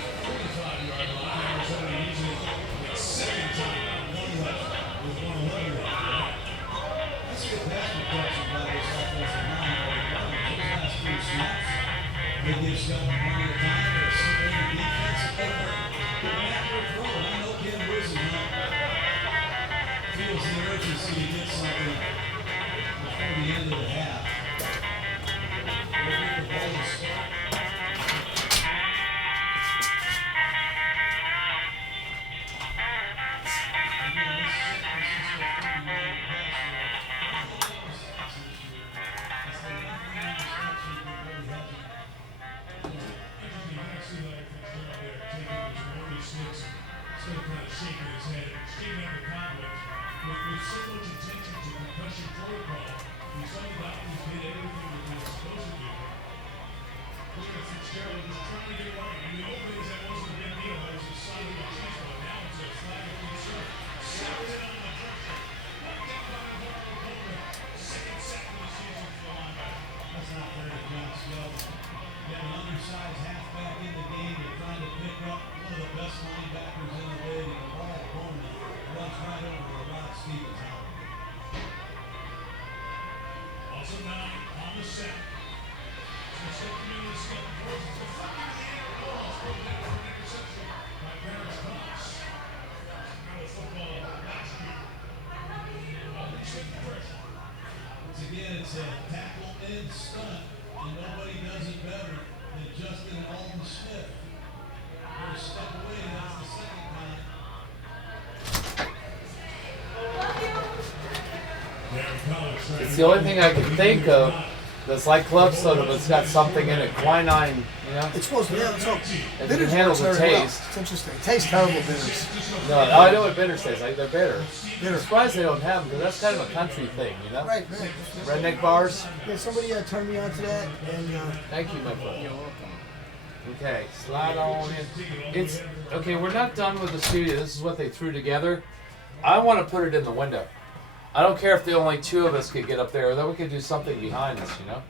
45-yard line. Arizona using its second timeout. 1 left with 1:11 left. That's a good pass protection by this offensive line. Those last 3 snaps, they give Skelton plenty of time to survey the defense. If they don't get after a throw, I know Ken Wisenhunt feels the urgency to get something before the end of the half. They'll get the ball to start. Still kind of shaking his head, stating out the conflict. With so much attention to concussion protocol, we saw the doctors did everything that they were supposed to do. Fitzgerald was trying to get right. In the old days, that wasn't a big deal. That was a sign of a cheese ball. Now it's a flag of concern. Saturday on the pressure. Second sack of the season for the linebacker. That's not fair to John Skelton. You have an undersized halfback in the game. They're trying to pick up one of the best linebackers in the league, and the ball opponent runs right over a Rod Stevens out. Also 9 on the set. So stepping in the step towards the front of the end. Almost broke down for an interception by Paris Cox. Chicago football last year. Always with the pressure. Once again, it's a tackle and stunt, and nobody does it better than Justin Alden-Smith. They're a step away, and that's the second time. Darren Collins trying It's to the only thing I can think of That's like club soda, but it's got something in it. Quinine, you know? It's supposed to, yeah, so If you bitters can handle works the very well. taste. It's interesting. It tastes terrible, bitters. No, I know what bitters taste like. They're bitter. Bitter. I'm surprised they don't have them, because that's kind of a country thing, you know? Right. Redneck bars. Yeah, somebody turned me on to that, and Thank you, my friend. You're welcome. Okay, slide on in. It's okay. We're not done with the studio. This is what they threw together. I want to put it in the window. I don't care if the only two of us could get up there, or then we could do something behind us. You know.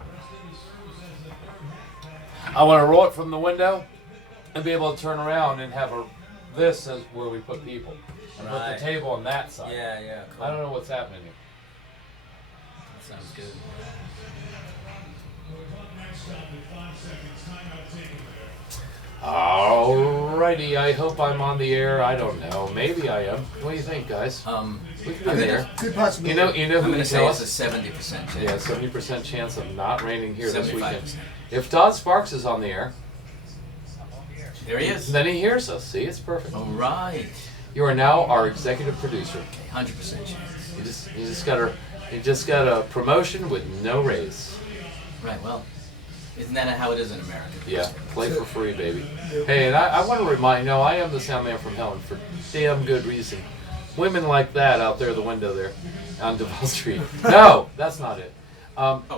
I want to roll it from the window and be able to turn around and have this as where we put people, and put Right. the table on that side. Yeah, cool. I don't know what's happening here. That sounds good. Alrighty, I hope I'm on the air. I don't know. Maybe I am. What do you think, guys? We can I be think there. good possibility. You know I'm who going can to say tell it's us? a 70% chance. Yeah, 70% chance of not raining here this weekend. 75%. If Todd Sparks is on the air, There he is. then he hears us. See, it's perfect. All right. You are now our executive producer. Okay, 100% chance. You just got a promotion with no raise. Right, well, isn't that how it is in America? Yeah, play for free, baby. Hey, and I want to remind you, I am the Soundman from Hell, and for damn good reason. Women like that out there the window there on Duval Street. No, that's not it.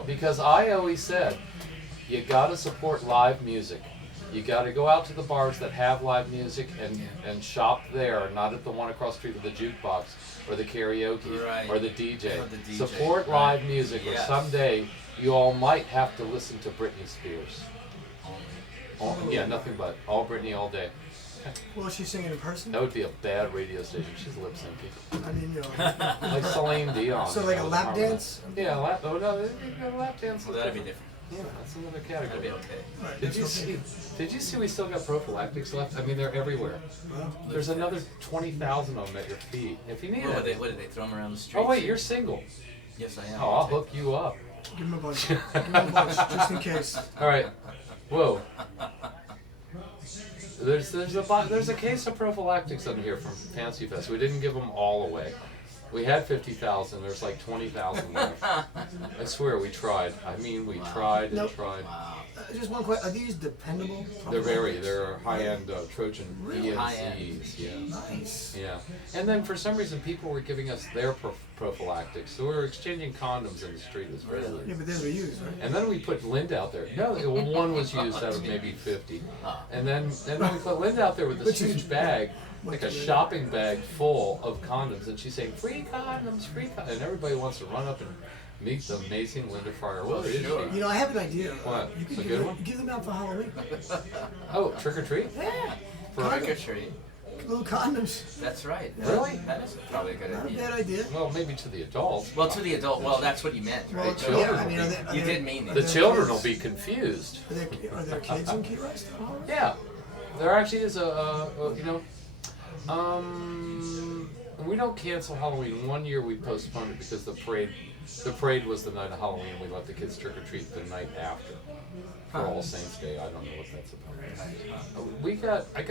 Because I always said, you got to support live music. You got to go out to the bars that have live music and shop there, not at the one across the street with the jukebox or the karaoke Right. or the DJ. Or the DJ, Support right. live music, or Yes. someday you all might have to listen to Britney Spears. Yeah, nothing but all Britney all day. Well, she's singing in person. That would be a bad radio station. She's lip syncing, I mean, you know. like Celine Dion. So like a lap dance. Yeah, lap. Oh no, lap dance. Well, is that'd be different. different. Yeah, that's another That'd be category. okay. Right, Did that's you okay. see? Did you see we still got prophylactics left? I mean, they're everywhere. Well, There's another 20,000 of them at your feet. If you need What it. did they throw him around the street? Oh wait, you're single. Yes, I am. Oh, I'll hook you up. give him a bunch. Give him a bunch, just in case. All right. Whoa. There's a case of prophylactics under here from Fancy Fest. We didn't give them all away. We had 50,000. There's like 20,000 left. I swear we tried. I mean, we tried and Nope. tried. Wow. Just one question: are these dependable? They're high-end Trojan Really? ENCs. Yeah. Nice. Yeah. And then for some reason, people were giving us their prophylactics. So we were exchanging condoms in the street. It was very weird. Yeah, but those are used, right? And then we put Linda out there. No, one was used out of maybe 50. And then we put Linda out there with this Which is- huge bag, like a shopping bag full of condoms. And she's saying, free condoms, free condoms. And everybody wants to run up and meet the amazing Linda Fryer. What is sure. she? You know, I have an idea. What? You It's a could good one? give them out for Halloween. Oh, trick or treat? Yeah. Trick or treat. Little condoms. That's right. Really? That is probably a good Not a idea. bad idea. Well, maybe to the adults. Well, to the adult, well, that's what you meant, Well, right? children yeah, I mean, will are be- they, are You they- did mean are it. The there children will kids? be confused. Are there kids in Key West? at Halloween? Yeah, there actually is we don't cancel Halloween. One year we postponed it because the parade was the night of Halloween. We let the kids trick or treat the night after for All Saints Day. I don't know what that's about. I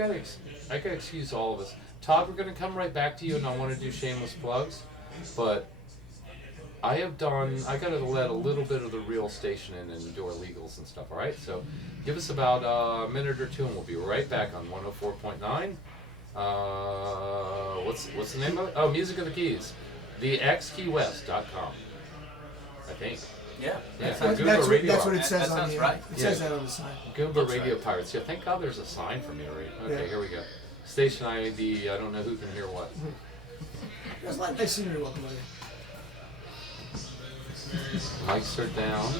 gotta excuse all of us. Todd, we're gonna come right back to you, and I want to do shameless plugs, but I gotta let a little bit of the real station in and do our legals and stuff. All right, so give us about a minute or two, and we'll be right back on 104.9. What's the name of it? Oh, Music of the Keys. TheXKeyWest.com. I think. Yeah. Yeah. That sounds Goomba That's, Radio. that's what it says That on sounds the. right. It says Yeah. that on the sign. Goomba Looks Radio right. Pirates. Yeah, thank God there's a sign for me to read. Okay, Yeah. here we go. Station ID, I don't know who can hear what. It's like nice scenery walking by. Mics are down.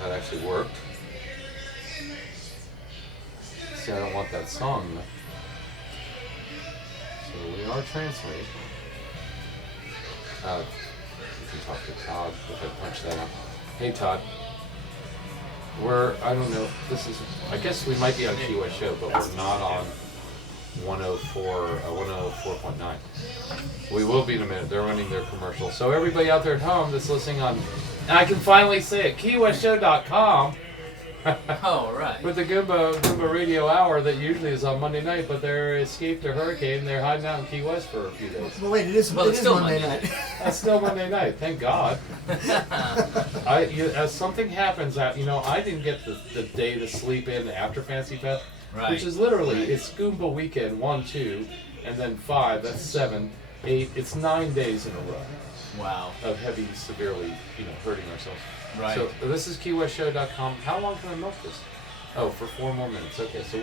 That actually worked. See, I don't want that song though. So we are translating. You can talk to Todd if I punch that out. Hey Todd. I don't know, I guess we might be on Key West Show, but we're not on 104.9. We will be in a minute. They're running their commercial. So everybody out there at home that's listening on, and I can finally say it, keywestshow.com. Oh, right. With the Goomba Radio Hour that usually is on Monday night, but they escaped a hurricane. They're hiding out in Key West for a few days. Well, wait, Well, it it's is still Monday Monday. night. That's still Monday night. Thank God. As something happens that I didn't get the day to sleep in after Fancy Fest, Right. which is literally it's Goomba weekend 1, 2, and then 5. That's 7, 8. It's 9 days in a row Wow. of heavy, severely, hurting ourselves. Right. So this is KeyWestShow.com. How long can I milk this? Oh, for 4 more minutes. Okay, so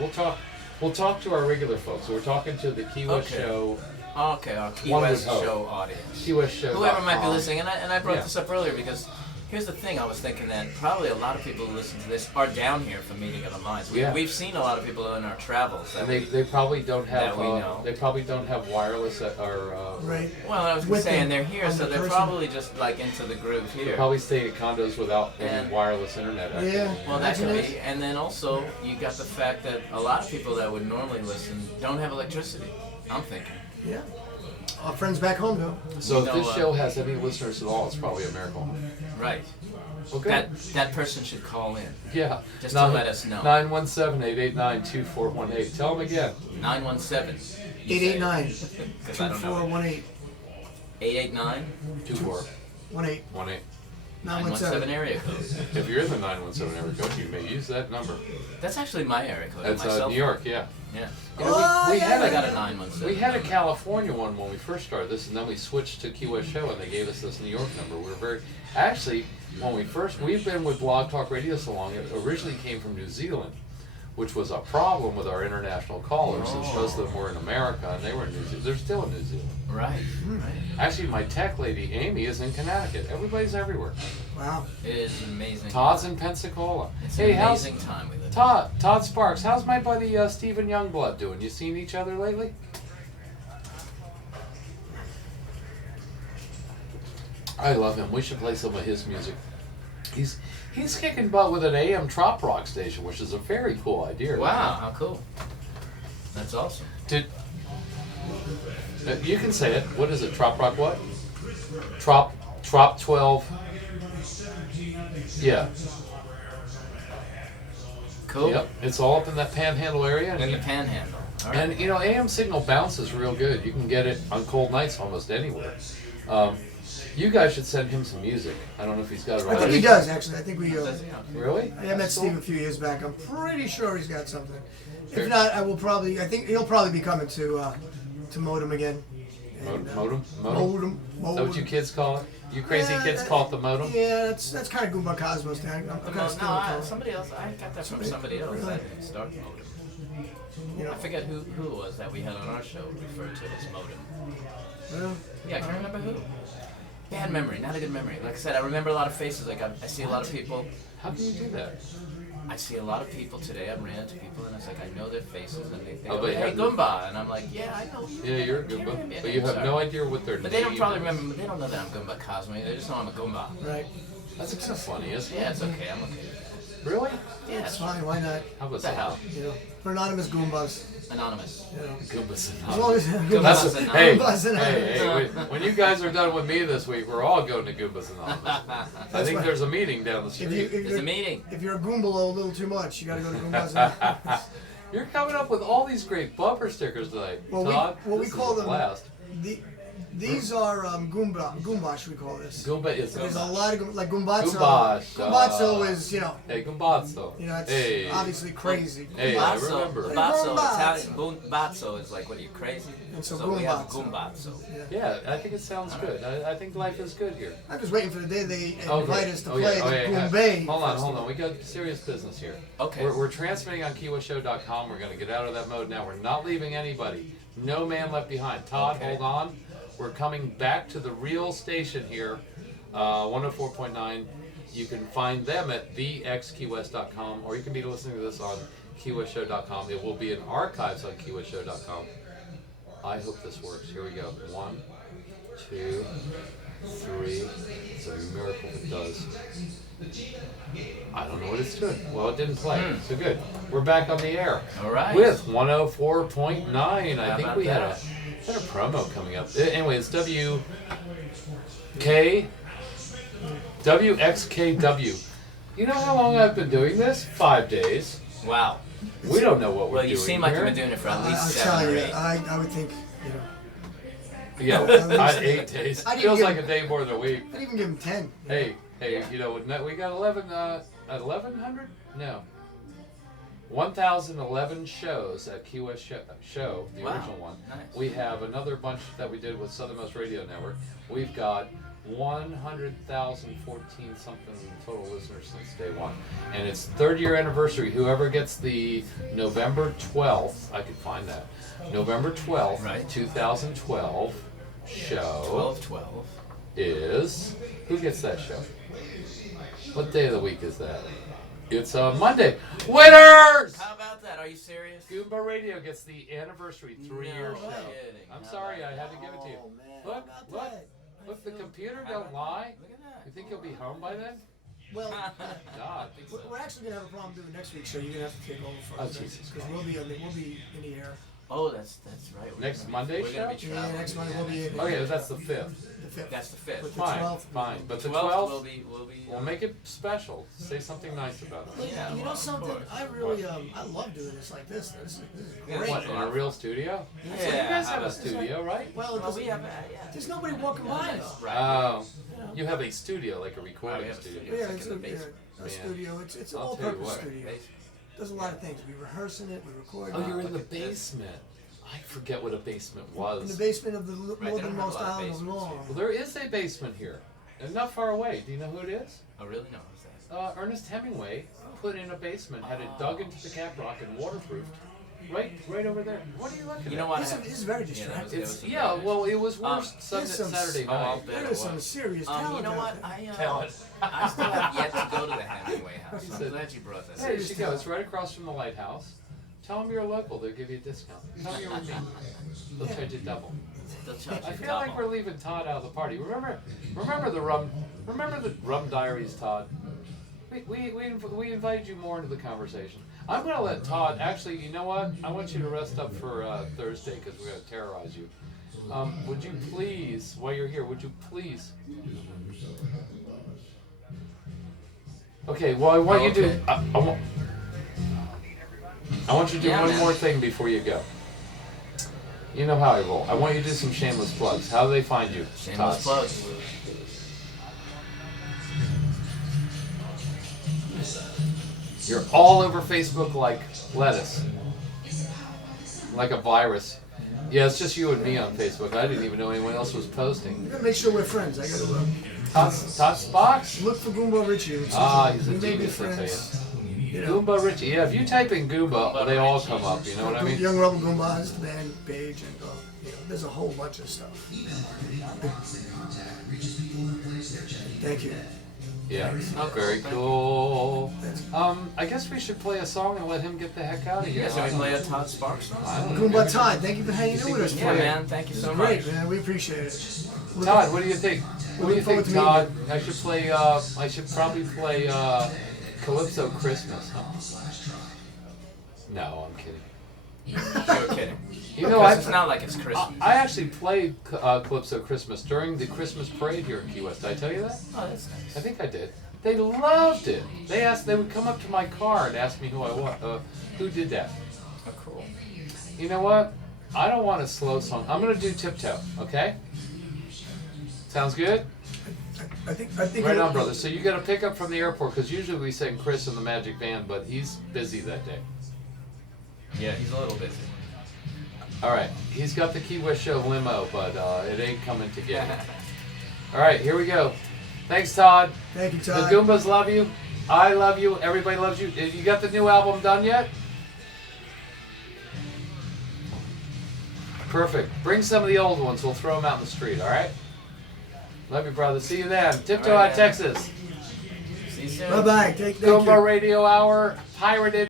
we'll talk to our regular folks. So we're talking to the Key West Okay. Show. Okay, our Key One would West hope. show audience. Key West Show. Whoever might be listening, and I brought Yeah. this up earlier because here's the thing. I was thinking that probably a lot of people who listen to this are down here for Meeting of the Minds. Yeah. We've seen a lot of people in our travels. And they probably don't have That we know. they probably don't have wireless or Right. Well, I was With saying them they're here, on so the they're person. probably just like into the groove they're here. probably staying at condos without any And- wireless internet access. Yeah. Well, that could Imagine be. And then also, you got the fact that a lot of people that would normally listen don't have electricity. I'm thinking. Yeah. Our friends back home do. So if You this know, show has any listeners at all, it's probably a miracle. Right. Okay. That person should call in. Yeah. Just to let us know. 917-889-2418. Tell them again. 917. 889 Because I don't know. 2418 889 2418. 18 917 917. area code. If you're in the 917 area code, you may use that number. That's actually my area code. That's my cell New phone. York, yeah. Yeah. You know, we I had got a 917. We had a California one when we first started this, and then we switched to Key West Show, and they gave us this New York number. We were actually, when we've been with Blog Talk Radio so long, it originally came from New Zealand, which was a problem with our international callers, since most of them were in America, and they were in New Zealand. They're still in New Zealand. Right. Actually, my tech lady, Amy, is in Connecticut. Everybody's everywhere. Wow. It is amazing. Todd's in Pensacola. It's Hey, an how's amazing time we live in. Todd Sparks? How's my buddy Stephen Youngblood doing? You seen each other lately? I love him. We should play some of his music. He's kicking butt with an AM Trop rock station, which is a very cool idea. Wow, how cool. That's awesome. You can say it. What is it? Trop rock what? Trop 12. Yeah. Cool. Yep. It's all up in that Panhandle area. In the panhandle. All right. And AM signal bounces real good. You can get it on cold nights almost anywhere. You guys should send him some music. I don't know if he's got it I right. think he does, actually. I think we. Really? I met Steve a few years back. I'm pretty sure he's got something. If not, I think he'll probably be coming to M.O.T.M again. And, Modem? M.O.T.M. Is that what you kids call it? You crazy kids call it the modem? Yeah, that's kind of Goomba Cosmo's thing. I'm kind of still with him. Somebody else. I got that from somebody else. Really? I didn't start Modem. You know, I forget who it was that we had on our show referred to as Modem. well, Yeah, I can't remember who. Bad memory, not a good memory. Like I said, I remember a lot of faces. Like I see a lot of people. How can you do that? I see a lot of people today. I ran into people and it's like I know their faces and they Oh, go, but "Hey, have- Goomba," and I'm like, "Yeah, I know you." Yeah, you're a Can't remember Goomba. your But you name, have sorry. no idea what their But name they don't probably is. remember. They don't know that I'm Goomba Cosmo. They just know I'm a Goomba. right. That's kind of funny, isn't it? Yeah, it's okay. I'm okay. Really? Yeah, It's fine. Why not? How about What the that? hell? You know, for anonymous Goombas. Anonymous. You know, Goombas as long as Goomba. Goombas. That's Goombas hey, Anonymous. when you guys are done with me this week, we're all going to Goombas Anonymous. I think right. there's a meeting down the If street. There's a meeting. If you're a Goombalo a little too much, you got to go to Goombas. You're coming up with all these great bumper stickers tonight, Well, Todd. we This call is a them. blast. These are Goombash, we call this. Goomba is There's a lot of like Goombatso. Goombash, Goombatso is, you know, Hey, Goombatso. it's Hey. obviously crazy. Hey, I Batso. remember. Batso. Goomba. Italian. Batso is like, what are you, crazy? And so we have Goombatso. Goombatso. Yeah, I think it sounds good. I think life is good here. I'm just waiting for the day they Okay. invite us to Oh, play yeah. Oh, the yeah. Goombay. Hold on. We got serious business here. Okay. We're transmitting on KeyWestShow.com. We're going to get out of that mode now. We're not leaving anybody. No man left behind. Todd, Okay. hold on. We're coming back to the real station here, 104.9. You can find them at thexkeywest.com, or you can be listening to this on keywestshow.com. It will be in archives on keywestshow.com. I hope this works. Here we go. 1, 2, 3. It's a miracle if it does. I don't know what it's doing. Well, it didn't play. So good. We're back on the air. All right. With 104.9. I How think about we had that? a promo coming up. Anyway, it's WXKW. You know how long I've been doing this? 5 days. Wow. We don't know what we're Well, doing you seem like here. you've been doing it for at I'll least tell 7 or you, 8. I would think, Yeah, At least- 8 days. I didn't Feels give- like a day more than a week. I'd even give him 10. Hey, you know, we got 1,100? No. 1,011 shows at Key West show, the Wow, original one. nice. We have another bunch that we did with Southernmost Radio Network. We've got 100,014 something total listeners since day one. And it's 3rd year anniversary. Whoever gets the November 12th, I could find that, November 12th, Right. 2012 show 12. is, who gets that show? What day of the week is that? It's Monday. Winners! How about that? Are you serious? Goomba Radio gets the anniversary 3-year No show. kidding. I'm How sorry, about I had to give it to you. Oh, man, Look, how about look, that? look, the computer How don't about- lie. Look at that. You think you'll be home by then? Well, God. we're actually gonna have a problem doing next week, so you're gonna have to take over for Oh, us. Jesus Because we'll be in the air. Oh, that's right. We're Next gonna be- Monday we're gonna be show? Yeah, traveling. next Monday we'll be in. Okay, that's the 5th. The 5th. That's the 5th. But the Fine, 12th. fine. But the 12th 12th, will be. we'll make it special. Say something nice about it. Look, Yeah, you know well, of something? course. I really I love doing this like this. This is Yeah, great. What, in a real studio? Yeah. So you guys have how a about- studio, right? Well, Well, there's, we have. there's nobody walking by though. Right. Oh, you have a studio, like a Right, recording we have a studio. studio. Yeah, like it's in the a basement. Man. studio. It's an I'll tell you all-purpose what. studio. Does a lot of things. We rehearsing it. We record Oh, it. you're in the look at this. basement. I forget what a basement In the was. basement of the they don't northernmost have a lot of island of basements Long. Well, there is a basement here, and not far away. Do you know who it is? Oh, really? No. Who's that? Ernest Hemingway put in a basement, had it dug into the caprock and waterproofed. Right over there. What are you looking at? You know what? This is very distracting. It's well, it was worse there's some- Saturday I'll night. bet There it is some was. serious talent You know out what? there. Talent. I still have yet to go to the Hemingway house. He I'm said, glad you brought that Hey, you up. should go. It's right across from the lighthouse. Tell them you're local. They'll give you a discount. Tell them you're with me. They'll charge you double. They'll charge I you feel like double. we're leaving Todd out of the party. Remember the rum diaries, Todd. We invited you more into the conversation. I'm gonna let Todd. Actually, you know what? I want you to rest up for Thursday because we're gonna terrorize you. Would you please, while you're here, would you please? Okay. Well, I want you to. Okay. I want you to do Yeah, one man. more thing before you go. You know how I roll. I want you to do some shameless plugs. How do they find you? Shameless Todd? plugs. You're all over Facebook like lettuce. Like a virus. Yeah, it's just you and me on Facebook. I didn't even know anyone else was posting. We gotta make sure we're friends. I gotta Todd's box? look for Goomba Richie. He's a we may be genius, I tell you. friends. You know, Goomba Richie. Yeah, if you type in Goomba, they all come up. You know what I mean? Young Rebel Goomba is the band page, and there's a whole bunch of stuff. Thank you. Yeah. Very cool. I guess we should play a song and let him get the heck out of here. Yeah, so we play a Todd Sparks song? I don't know. Goomba Todd, thank you for hanging in with us. Yeah, today. man. Thank you so It's much. great, man. We appreciate it. Todd, what do you think? What do you Looking think, forward to meeting Todd? I should play. I should probably play Calypso Christmas, huh? No, I'm kidding. You're kidding. You know, Because it's not like it's Christmas. I actually played Calypso Christmas during the Christmas parade here in Key West. Did I tell you that? Oh, that's nice. I think I did. They loved it. They would come up to my car and ask me who I was. Who did that? Oh, cool. You know what? I don't want a slow song. I'm gonna do Tiptoe. Okay? Sounds good? I think. Right on, brother. So you got to pick up from the airport because usually we send Chris in the Magic Van, but he's busy that day. Yeah, he's a little busy. All right, he's got the Key West Show limo, but it ain't coming to get him. All right, here we go. Thanks, Todd. Thank you, The Todd. Goombas love you. I love you. Everybody loves you. You got the new album done yet? Perfect. Bring some of the old ones. We'll throw them out in the street, all right? Love you, brother. See you then. Tiptoe All right, out, man. Texas. See you soon. Bye bye. Thank you. Goomba Radio Hour, pirated.